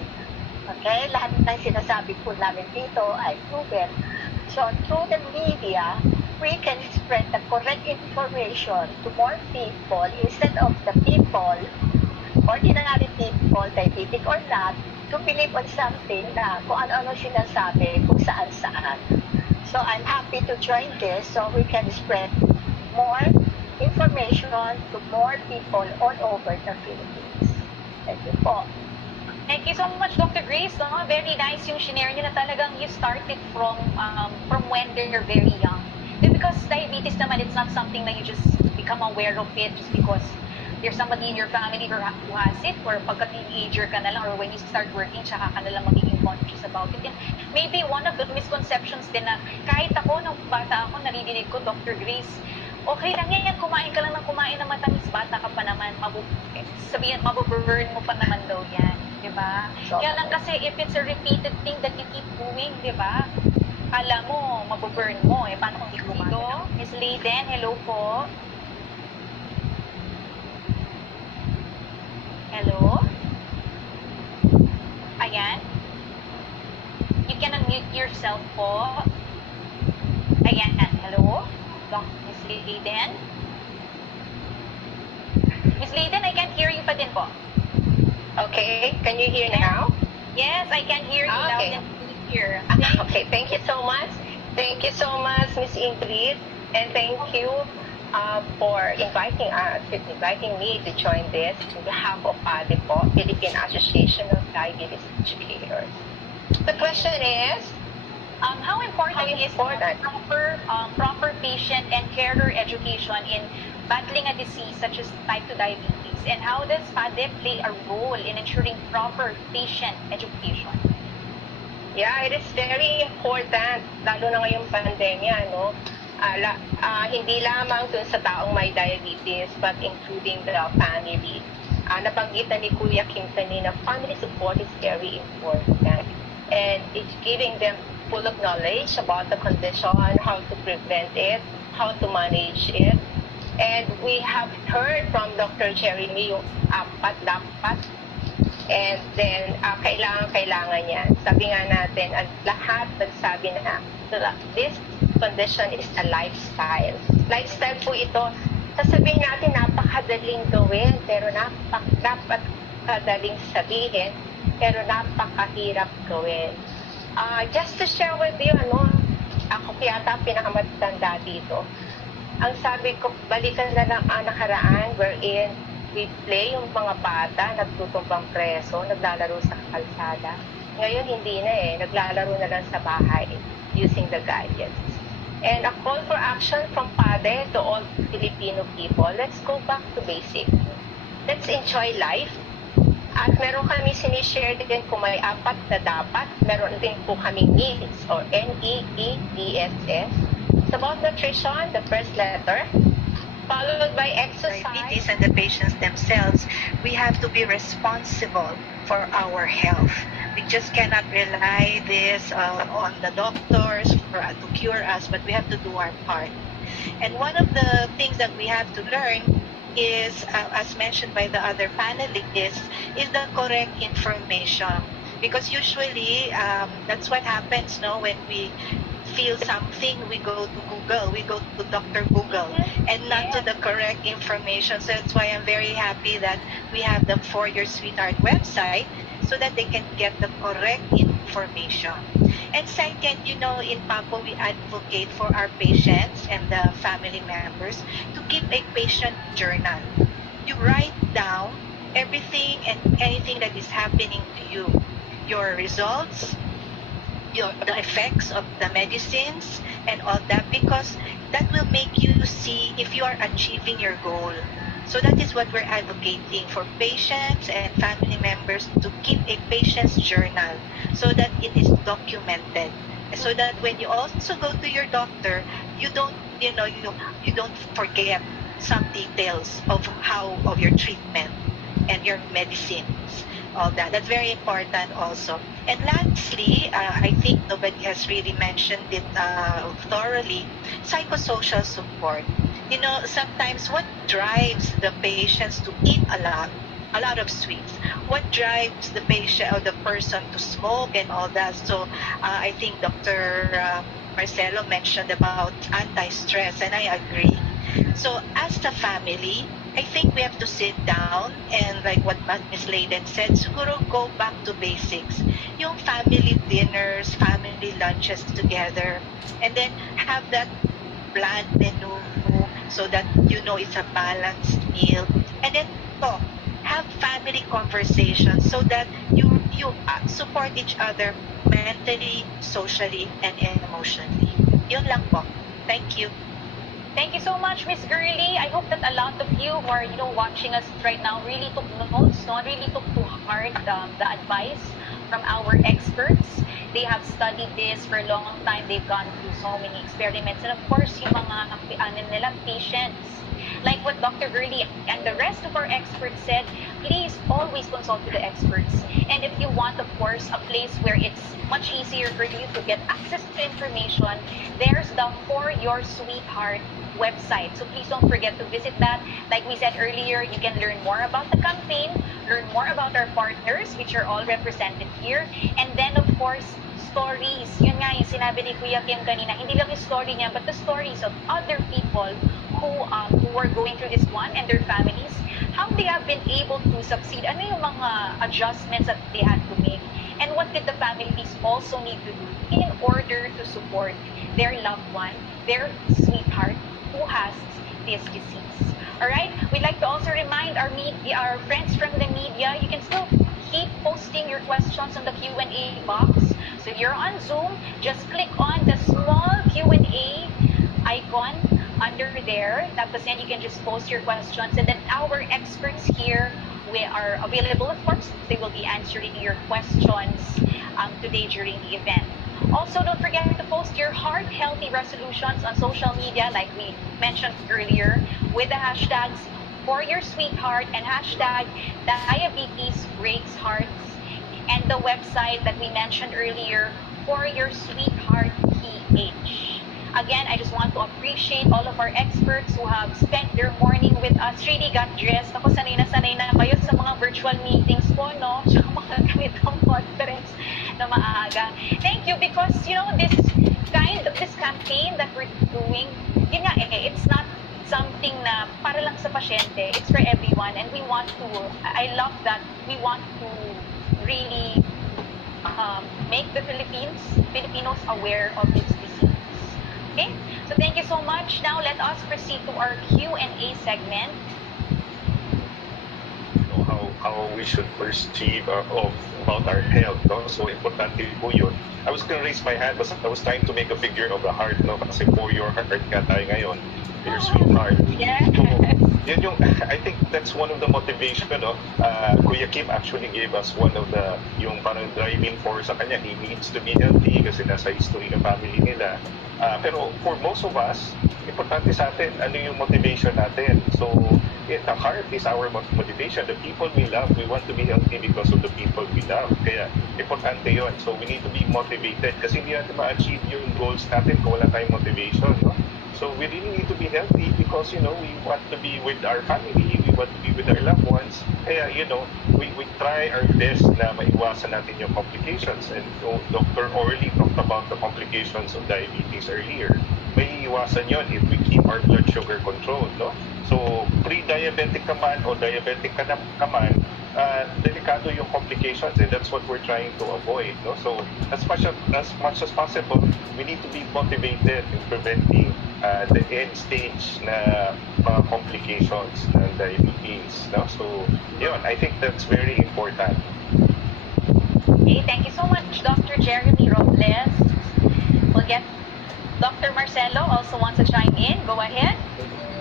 Okay, lahat ng sinasabi po namin dito ay proven. So, through the media, we can spread the correct information to more people instead of the people, ordinary people, diabetic or not, to believe on something na kung ano-ano sinasabi, kung saan-saan. So, I'm happy to join this so we can spread more information to more people all over the Philippines. Thank you po. Thank you so much, Dr. Grace. No? Very nice yung share niyo na talagang you started from when they're very young. Because diabetes naman, it's not something that you just become aware of it just because there's somebody in your family who has it, or pagka-teenager ka na lang, or when you start working, tsaka ka na lang magiging conscious about it. And maybe one of the misconceptions din na kahit ako, nung bata ako, narinig ko, Dr. Grace, okay lang yan, kumain ka lang ng kumain na matamis, bata ka pa naman, mabuburn mo pa naman daw yan. Diba? Kaya lang kasi if it's a repeated thing that you keep doing, diba? Kala mo, mabuburn mo. Eh, paano kung di kumain? Miss Layden, hello po. Hello? Ayan. You can unmute yourself po. Ayan, hello? Miss Layden? Miss Layden, I can't hear you pa din po. Okay, can you hear now? Yes, I can hear you loud and clear. Okay, thank you so much. Thank you so much, Miss Ingrid, and thank you for inviting me to join this on behalf of ADEPO, Philippine Association of Diabetes Educators. The question is, how important is proper patient and carer education in battling a disease such as type 2 diabetes? And how does PADEP play a role in ensuring proper patient education? Yeah, it is very important, lalo na ngayong pandemya, no? Hindi lamang dun sa taong may diabetes, but including the family. Napanggitan ni Kuya Kim kanina, family support is very important. And it's giving them full of knowledge about the condition, how to prevent it, how to manage it. And we have heard from Dr. Jeremy yung dapat. And then, kailangan yan. Sabi nga natin, ang lahat nagsabi na this condition is a lifestyle. Lifestyle po ito. Sasabihin natin, napakadaling gawin, pero napakadaling sabihin, pero napakahirap gawin. Just to share with you, ako yata pinakamatanda dito. Ang sabi ko, balikan na lang ang nakaraan wherein we play yung mga bata, nagtutumbang preso, naglalaro sa kalsada. Ngayon, hindi na naglalaro na lang sa bahay using the gadgets. And a call for action from PADE to all Filipino people, let's go back to basic. Let's enjoy life. At meron kami sinishare din kung may 4 na dapat. Meron din po kami NEEDS or NEEDSS. It's about nutrition, the first letter, followed by exercise. Diabetes and the patients themselves, we have to be responsible for our health. We just cannot rely this on the doctors to cure us, but we have to do our part. And one of the things that we have to learn is, as mentioned by the other panelists, is the correct information. Because usually that's what happens, no, when we feel something, we go to Google, we go to Dr. Google, and not to the correct information. So that's why I'm very happy that we have the For Your Sweetheart website so that they can get the correct information. And second, in PAPO, we advocate for our patients and the family members to keep a patient journal. You write down everything and anything that is happening to you, your results, the effects of the medicines and all that, because that will make you see if you are achieving your goal. So that is what we're advocating for patients and family members, to keep a patient's journal so that it is documented, so that when you also go to your doctor, you don't you don't forget some details of your treatment and your medicines, all that. That's very important also. And lastly, I think nobody has really mentioned it thoroughly, psychosocial support. Sometimes what drives the patients to eat a lot of sweets? What drives the patient or the person to smoke and all that? So I think Dr. Marcelo mentioned about anti-stress, and I agree. So as the family, I think we have to sit down and, like what Ms. Layden said, siguro go back to basics. Yung family dinners, family lunches together, and then have that planned menu so that it's a balanced meal. And then talk, have family conversations so that you support each other mentally, socially, and emotionally. Yun lang po. Thank you. Thank you so much, Miss Gurley. I hope that a lot of you who are, watching us right now really took notes, really took to heart the advice from our experts. They have studied this for a long time. They've gone through so many experiments. And of course, yung mga patients, like what Dr. Gurley and the rest of our experts said, please always consult with the experts. And if you want, of course, a place where it's much easier for you to get access to information, there's the For Your Sweetheart website. So please don't forget to visit that. Like we said earlier, you can learn more about the campaign, learn more about our partners, which are all represented here, and then, of course, stories. Yun nga yung sinabi ni Kuya Kim kanina, hindi lang yung story niya, but the stories of other people who are going through this one and their families, how they have been able to succeed, ano yung mga adjustments that they had to make, and what did the families also need to do in order to support their loved one, their sweetheart, who has this disease. Alright? We'd like to also remind our friends from the media, you can still keep posting your questions on the Q&A box. So if you're on Zoom, just click on the small Q&A icon under there. Tapos then you can just post your questions, and then our experts here, we are available, of course. They will be answering your questions today during the event. Also, don't forget to post your heart-healthy resolutions on social media, like we mentioned earlier, with the hashtags For Your Sweetheart and hashtag Diabetes Breaks Hearts, and the website that we mentioned earlier, For Your Sweetheart PH. Again, I just want to appreciate all of our experts who have spent their morning with us, really got dressed. Ako sanay na kayo sa mga virtual meetings po, no? Tsaka makakamit ang conference na maaga. Thank you, because, this campaign that we're doing, yun nga it's not something na para lang sa pasyente. It's for everyone, and I love that we want to really make the Filipinos aware of this disease. Okay, so thank you so much. Now let us proceed to our Q&A segment. How we should perceive about our health, no? So importante po yun. I was gonna raise my hand, but I was trying to make a figure of the heart, no? Kasi for your heart ka tayo ngayon, your sweetheart. Yeah. So, yun yung, I think that's one of the motivation, no? Kuya Kim actually gave us one of the, yung parang driving force sa kanya. He needs to be healthy kasi nasa history ng family nila. Pero for most of us, importante sa atin, ano yung motivation natin. So, the heart is our motivation. The people we love, we want to be healthy because of the people we love. Kaya, importante yun. So, we need to be motivated kasi hindi natin ma-achieve yung goals natin kung wala tayong motivation, no? So, we really need to be healthy because, we want to be with our family, we want to be with our loved ones. Kaya, we try our best na maiwasan natin yung complications. And Dr. Orly talked about the complications of diabetes earlier. May iwasan yon if we keep our blood sugar controlled, no? So, pre-diabetic ka man o diabetic ka man, delikado yung complications, and that's what we're trying to avoid, no? So, as much as possible, we need to be motivated in preventing the end stage na mga complications ng diabetes, no? So, yun, I think that's very important. Okay, thank you so much, Dr. Jeremy Robles. We'll get Dr. Marcelo also wants to chime in. Go ahead.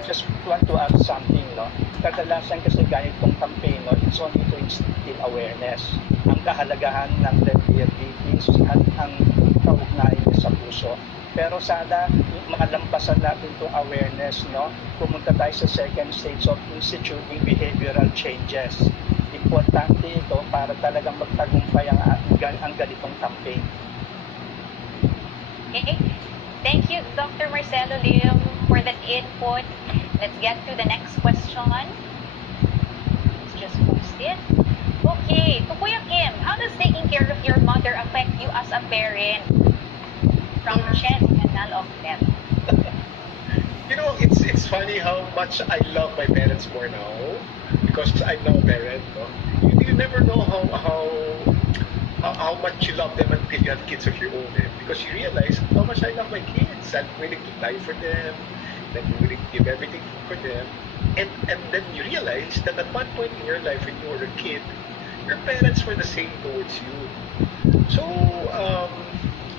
Just want to add something, no? Kadalasan kasi ganitong campaign, no, it's only to instill awareness. Ang kahalagahan ng diabetes at ang kaugnayan niya sa puso. Pero sana makalampasan natin itong awareness, no? Pumunta tayo sa second stage of instituting behavioral changes. Importante ito para talagang magtagumpay ang ganitong campaign. Okay. Thank you, Dr. Marcelo Lim, for that input. Let's get to the next question. Let's just post it. Okay, to Kuya Kim, how does taking care of your mother affect you as a parent? From Chen, Canal of Death. It's funny how much I love my parents more now because I'm now a parent. No? You never know how much you love them until you have kids of your own. Because you realize how much I love my kids. I'm willing to die for them. I'm willing to give everything for them. And then you realize that at one point in your life when you were a kid, your parents were the same towards you. So,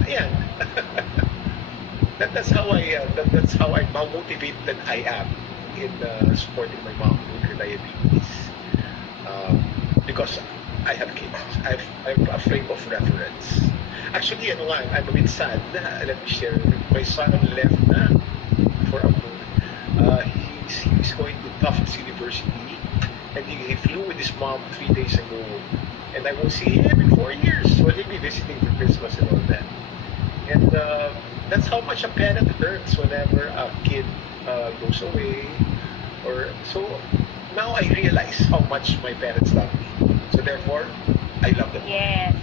ayan. That's how how motivated I am in supporting my mom with her diabetes. Because I have kids. I'm a frame of reference. Actually, I'm a bit sad. Let me share. My son left na for a month. He's going to Tufts University, and he flew with his mom 3 days ago. And I won't see him in 4 years. So he'll be visiting for Christmas and all that. And that's how much a parent hurts whenever a kid goes away. So now I realize how much my parents love me. So therefore, I love them. Yes.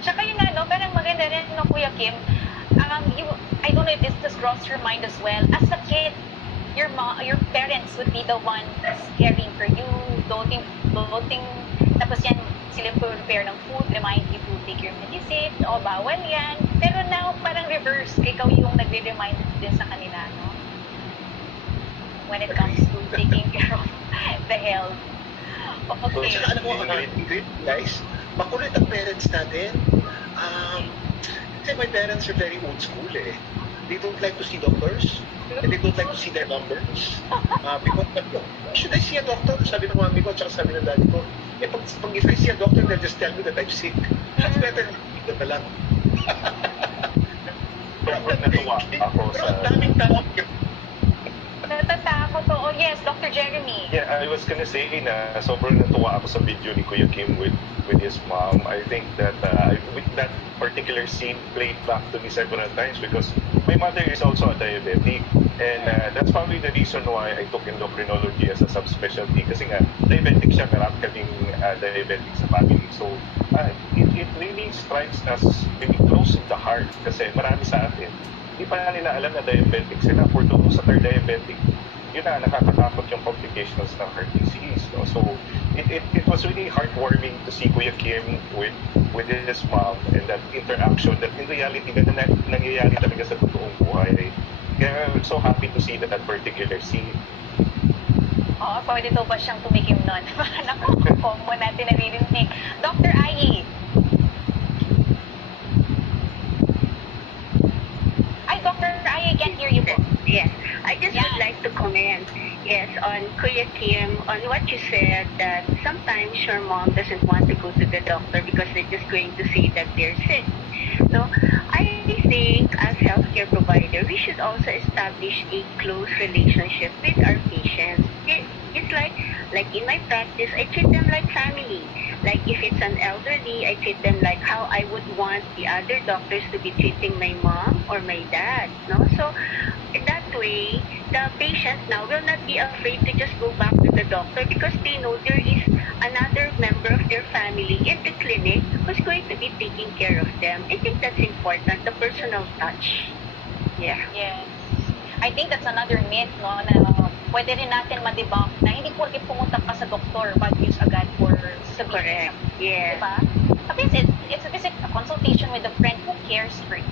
Tsaka yun nga, no, parang maganda rin, no, Kuya Kim, I don't know if this just crossed your mind as well. As a kid, your parents would be the ones caring for you, doting, tapos yan, sila prepare ng food, remind you to take your medicine, o bawal yan. Pero now, parang reverse, ikaw yung nagre-remind din sa kanila, no? When it comes to taking care of the health. Okay. Tsaka alam mo, guys, makulit ang parents natin. Kasi my parents are very old school eh. They don't like to see doctors. And they don't like to see their numbers. Because, should I see a doctor? Sabi ng mami ko, tsaka sabi ng daddy ko, pag if I see a doctor, they'll just tell me that I'm sick. That's better than na lang. Sobrang natuwa ako Pero sa... ang daming tao. Natatakot to. Oh yes, Dr. Jeremy. Yeah, I was gonna say na sobrang natuwa ako sa video ni Kuya Kim with his mom. I think that with that particular scene played back to me several times because my mother is also a diabetic. And that's probably the reason why I took endocrinology as a subspecialty. Kasi nga, diabetic siya, marami kaming diabetic sa family. So, it really strikes us really close to the heart. Kasi marami sa atin, hindi pa nila alam na diabetic sila. For those that are diabetic, yun na, nakakatakot yung complications ng heart disease. No? So, it was really heartwarming to see Kuya Kim with his mom and that interaction that in reality, nangyayari talaga sa totoong buhay. Kaya I'm so happy to see that particular scene. Oo, pwede daw ba siyang tumikim nun? Naku-combo natin naririnig. Dr. Ayi. Dr. Ayi, I can't hear you po. Yes, I just would like to comment, yes, on Kuya Kim, on what you said that sometimes your mom doesn't want to go to the doctor because they're just going to say that they're sick. So, I think as healthcare provider, we should also establish a close relationship with our patients. It's like in my practice, I treat them like family. Like if it's an elderly, I treat them like how I would want the other doctors to be treating my mom or my dad. No, so that way the patient now will not be afraid to just go back to the doctor because they know there is another member of their family in the clinic who's going to be taking care of them. I think that's important, the personal touch. Yeah. Yes. I think that's another myth, no, na pwede rin natin ma-debunk na hindi porke pumunta ka sa doktor, bad news agad for sabihin. Correct. Yeah. Diba? At least it's a visit, a consultation with a friend who cares for you,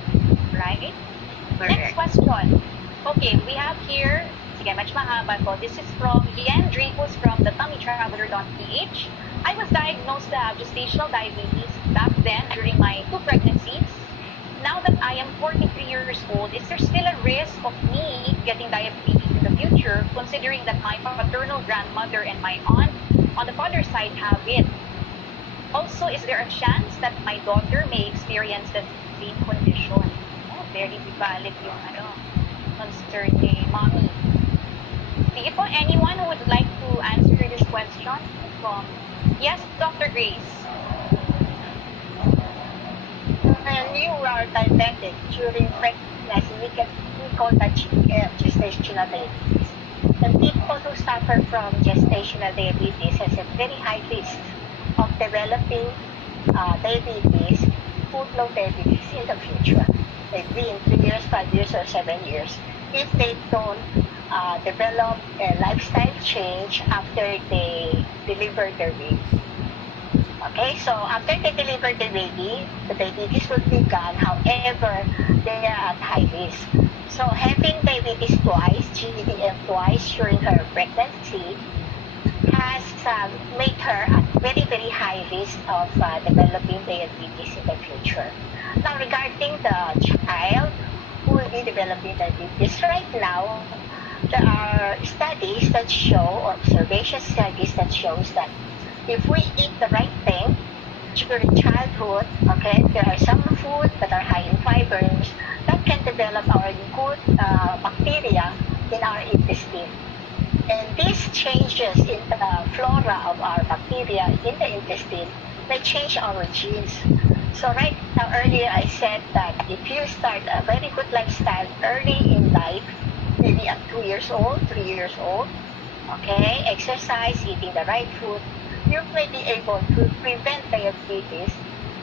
right? Next Correct. question. Okay, we have here, sige, medyo mahaba ko. This is from Leandre, who's from the tummytraveler.ph. I was diagnosed to have gestational diabetes back then during my 2 pregnancies. Now that I am 43 years old, is there still a risk of me getting diabetes in the future, considering that my paternal grandmother and my aunt on the father's side have it? Also, is there a chance that my daughter may experience the same condition? Oh, very valid yung concern ni mommy. Sige po, anyone who would like to answer this question from... Yes, Dr. Grace. When you are diabetic during pregnancy, we call that gestational diabetes. The people who suffer from gestational diabetes has a very high risk of developing diabetes, full-blown diabetes in the future. Maybe in 3 years, 5 years, or 7 years, if they don't develop a lifestyle change after they deliver their baby. Okay, so after they deliver the baby, the diabetes will be gone. However, they are at high risk. So having diabetes twice, GDM twice during her pregnancy, has made her at very, very high risk of developing diabetes in the future. Now, regarding the child who will be developing diabetes, right now, there are studies that show, or observation studies that shows that if we eat the right thing during childhood, okay, there are some foods that are high in fibers that can develop our good bacteria in our intestine. And these changes in the flora of our bacteria in the intestine may change our genes. So right now, earlier I said that if you start a very good lifestyle early in life, maybe at 2 years old, 3 years old, okay, exercise, eating the right food, you may be able to prevent diabetes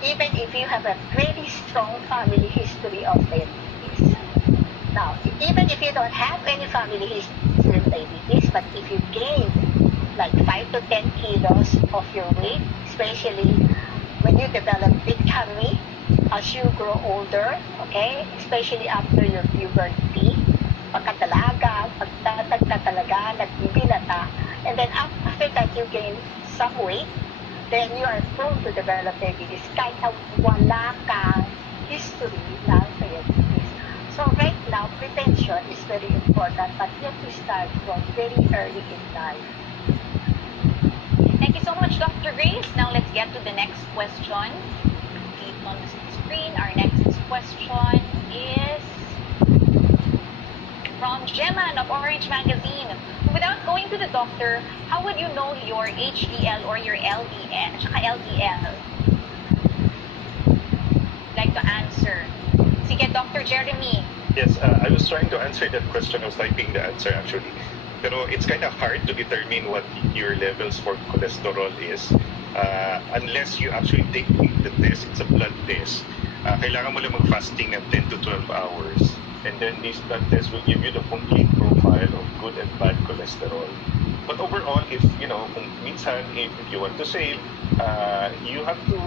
even if you have a very strong family history of diabetes. Now, even if you don't have any family history of diabetes, but if you gain like 5 to 10 kilos of your weight, especially when you develop big tummy as you grow older, okay, especially after your puberty, pagkatalaga, pagtatagta talaga, nagbibinata, and then after that you gain some weight, then you are prone to develop diabetes kahit na wala kang history ng diabetes. So right now, prevention is very important, but you have to start from very early in life. Thank you so much, Dr. Grace. Now let's get to the next question. Keep on the screen. Our next question is from Gemma of Orange Magazine. Without going to the doctor, how would you know your HDL or your LDL? LDL? Like to answer. Sige, Dr. Jeremy. Yes, I was trying to answer that question. I was typing the answer actually. Pero it's kind of hard to determine what your levels for cholesterol is unless you actually take the test. It's a blood test. Kailangan mo lang mag-fasting ng 10 to 12 hours. And then this blood test will give you the complete profile of good and bad cholesterol. But overall, if kung minsan, if you want to save, you have to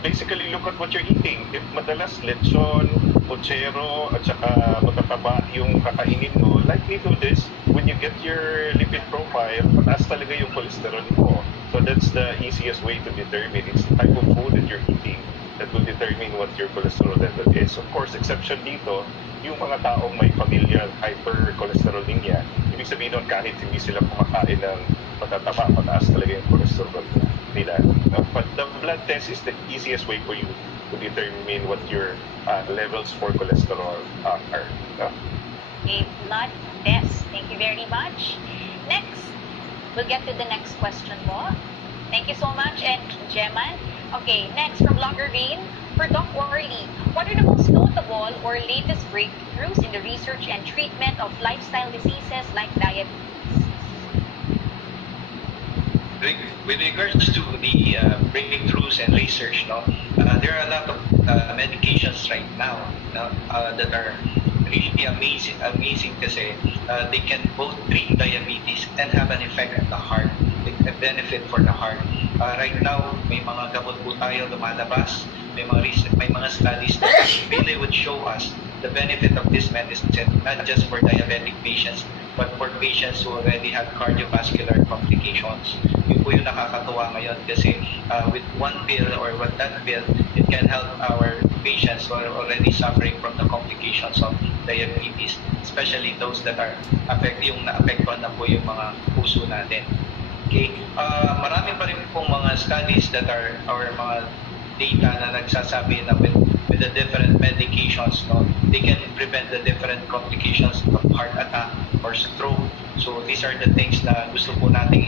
basically look at what you're eating. If madalas lechon, pochero, at saka matataba yung kakainin mo, likely to this, when you get your lipid profile, mataas talaga yung cholesterol mo. So that's the easiest way to determine. It's the type of food that you're eating that will determine what your cholesterol level is. Of course, exception dito, yung mga taong may familial hypercholesterolemia, ibig sabihin nun kahit hindi sila kumakain ng matataba, mataas talaga yung cholesterol nila. But the blood test is the easiest way for you to determine what your levels for cholesterol are. A blood test. Thank you very much. Next, we'll get to the next question po. Thank you so much, and Gemma. Okay, next from Blogger Rain. For Doc Worley, what are the most notable or latest breakthroughs in the research and treatment of lifestyle diseases like diabetes? with regards to the breakthroughs and research, no, there are a lot of medications right now that are really amazing kasi they can both treat diabetes and have an effect on the heart, a benefit for the heart. Right now, may mga gamot po tayo lumalabas, may mga studies that really would show us the benefit of this medicine, not just for diabetic patients, but for patients who already have cardiovascular complications. Yun po yung nakakatuwa ngayon kasi with one pill or with that pill, it can help our patients who are already suffering from the complications of diabetes, especially those that are naapektuhan na po yung mga puso natin. Okay, marami pa rin pong mga studies that are, or mga data na nagsasabi na with the different medications, no, they can prevent the different complications of heart attack or stroke. So these are the things na gusto po nating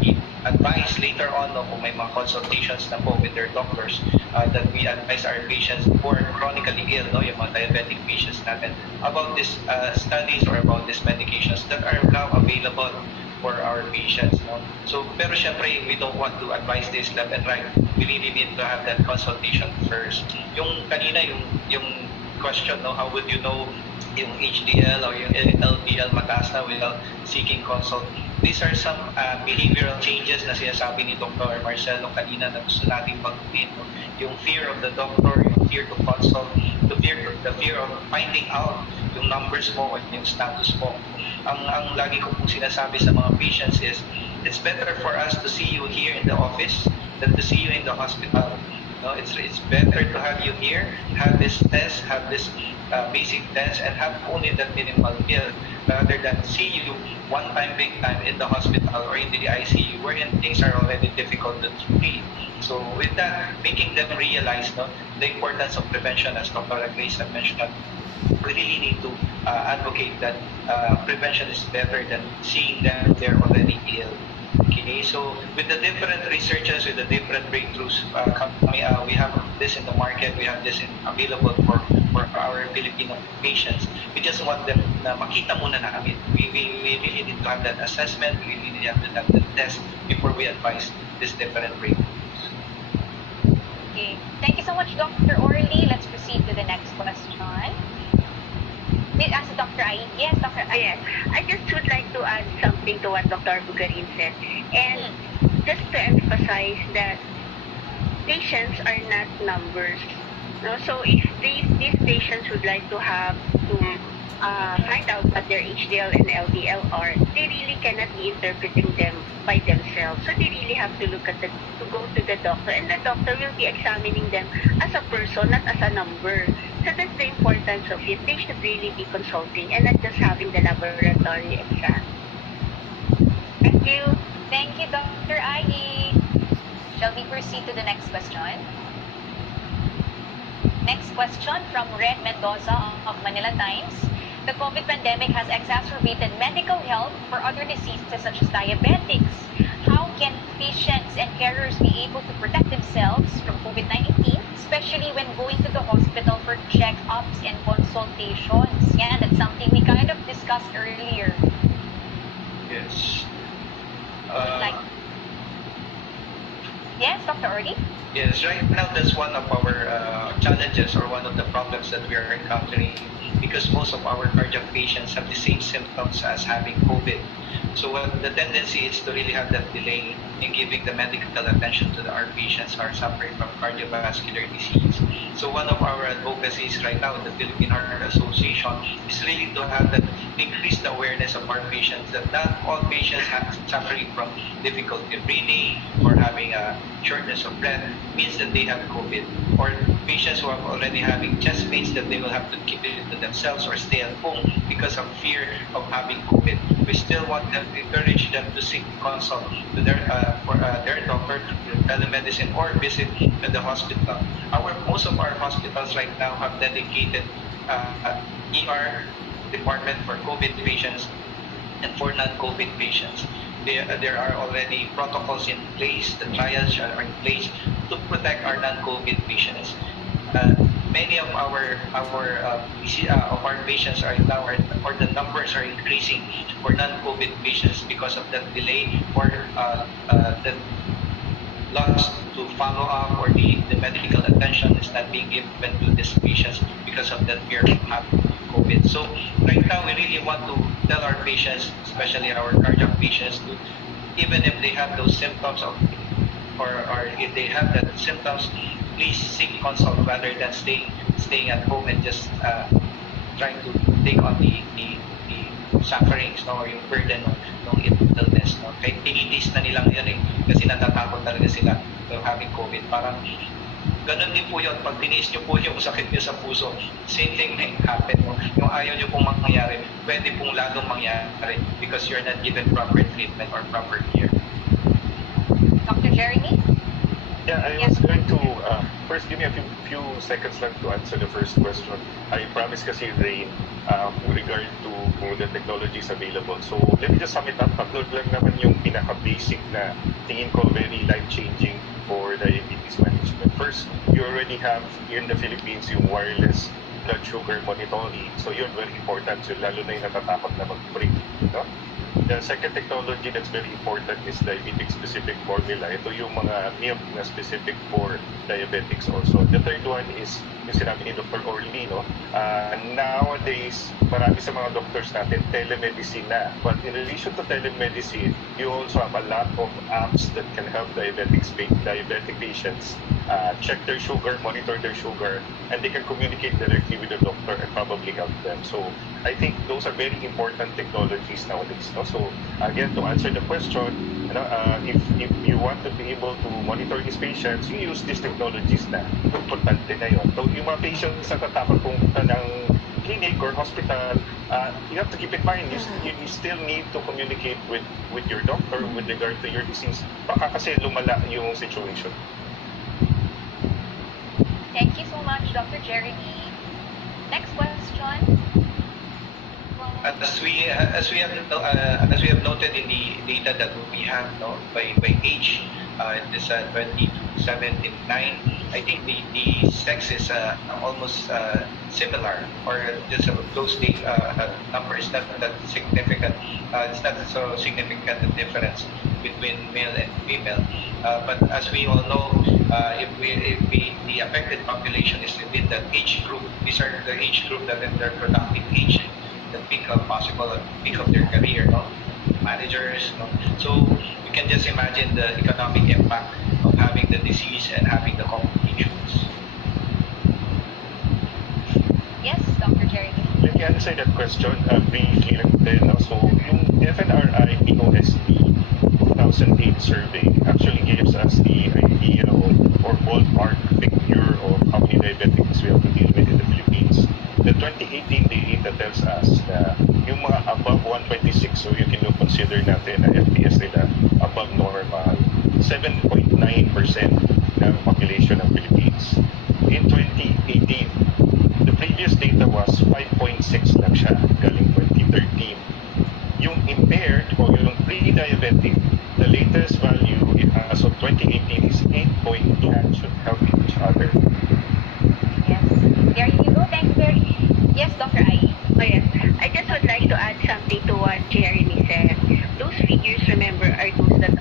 i-advise later on, no, kung may mga consultations na po with their doctors, that we advise our patients who are chronically ill, no, yung mga diabetic patients natin, about these studies or about these medications that are now available for our patients, no? So, pero syempre, we don't want to advise this left and right. We really need to have that consultation first. Yung kanina, yung question, no, how would you know yung HDL or yung LDL mataas na without seeking consult? These are some behavioral changes na sinasabi ni Dr. Marcelo kanina na gusto natin pagpunin. Yung fear of the doctor, yung fear to consult, the fear of finding out yung numbers mo at yung status mo. Ang lagi ko pong sinasabi sa mga patients is, it's better for us to see you here in the office than to see you in the hospital. No, it's better to have you here, have this test, have this basic test, and have only that minimal bill, rather than see you one time, big time in the hospital or in the ICU, wherein things are already difficult to treat. So with that, making them realize, no, the importance of prevention, as Dr. Grace had mentioned, we really need to advocate that prevention is better than seeing them they're already ill. Okay, so with the different researches, with the different breakthroughs, we have this in the market, we have this available for our Filipino patients. We just want them na makita muna namin. We really need to have that assessment, we really need to have that test before we advise this different breakthroughs. Okay, thank you so much, Dr. Orly. Let's proceed to the next question. May ask Dr. Ai. Yes, Dr. Ai. Yes, I just would like to add something to what Dr. Bugarin said. And just to emphasize that patients are not numbers. No? So if these patients would like to have to find out what their HDL and LDL are, they really cannot be interpreting them by themselves. So they really have to look at to go to the doctor, and the doctor will be examining them as a person, not as a number. So that's the importance of it. They should really be consulting and not just having the laboratory exam. Thank you. Thank you, Dr. Ai. Shall we proceed to the next question? Next question from Red Mendoza of Manila Times. The COVID pandemic has exacerbated medical help for other diseases such as diabetics. How can patients and carers be able to protect themselves from COVID-19, especially when going to the hospital for checkups and consultations? Yeah, that's something we kind of discussed earlier. Yes. Yes, Dr. Orly? Yes, right now that's one of our challenges or one of the problems that we are encountering, because most of our cardiac patients have the same symptoms as having COVID. So the tendency is to really have that delay in giving the medical attention to our patients who are suffering from cardiovascular disease. So one of our advocacies right now in the Philippine Heart Association is really to have that increase the awareness of our patients that not all patients suffering from difficulty breathing or having a shortness of breath means that they have COVID, or patients who are already having chest pains that they will have to keep it to themselves or stay at home because of fear of having COVID. We still want them to encourage them to seek consult to their doctor, to telemedicine, or visit the hospital. Most of our hospitals right now have dedicated ER department for COVID patients and for non-COVID patients. There are already protocols in place, the trials are in place to protect our non-COVID patients. many of our patients are now, or the numbers are increasing for non-COVID patients because of that delay or the loss to follow up, or the medical attention is not being given to these patients because of that fear of having COVID. So right now we really want to tell our patients, especially our cardiac patients, to, even if they have those symptoms of, or if they have that symptoms, please seek consult rather than staying at home and just trying to take on the sufferings, no, or yung burden ng illness, no. Kahit tinitis na nilang yun kasi natatakot talaga sila to having COVID. Parang ganun din po yun, pag tiniis nyo po yung sakit nyo sa puso, same thing may happen, no. Yung ayaw nyo pong mangyari, pwede pong lalong mangyari because you're not given proper treatment or proper care. Dr. Jeremy? Yeah, I was going to first give me a few seconds lang to answer the first question. I promise kasi Rain with regard to the technologies available. So let me just sum it up. Tatlo lang naman yung pinaka-basic na tingin ko very life-changing for diabetes management. First, you already have in the Philippines yung wireless blood sugar monitoring. So yun, very important. So lalo na yung natatakot na mag-break. No? The second technology that's very important is diabetic-specific formula. Ito yung mga milk na specific for diabetics also. The third one is yung sinabi ni Dr. Orly, no? Nowadays, marami sa mga doctors natin telemedicine na. But in relation to telemedicine, you also have a lot of apps that can help diabetic patients check their sugar, monitor their sugar, and they can communicate directly with the doctor and probably help them. So I think those are very important technologies nowadays. No? So again, to answer the question, if you want to be able to monitor these patients, you use these technologies na. Importante na yun. So yung mga patients na tatakot pumunta ng clinic or hospital, you have to keep in mind, you still need to communicate with your doctor with regard to your disease. Baka kasi lumala yung situation. Thank you so much, Dr. Jeremy. Next question. As we have noted in the data that we have, no, by age, this 27 and 9, I think the sex is almost similar, or just a close number. Is not that significant. It's not so significant the difference between male and female. But as we all know, if the affected population is within that age group, these are the age group that in their productive age, the peak of their career, no? Managers, no? So you can just imagine the economic impact of having the disease and having the complications. Yes, Dr. Jeremy. Let me answer that question briefly lang din. No? So yung FNRI POSD 2008 survey actually gives us the idea or ballpark figure of how many diabetics we have to deal with in the Philippines. The 2018 data tells us na yung mga above 126, so you can consider natin na FPS nila above normal, 7.9% ng population ng Philippines. In 2018, the previous data was 5.6 lang siya, galing 2013. Yung impaired o yung pre-diabetic, the latest value as of 2018 is 8.2. And should help each other. Yes. There you go. Thank you very much. Yes, Dr. Ai. Oh, yes. I just would like to add something to what Jeremy said. Those figures, remember, are those that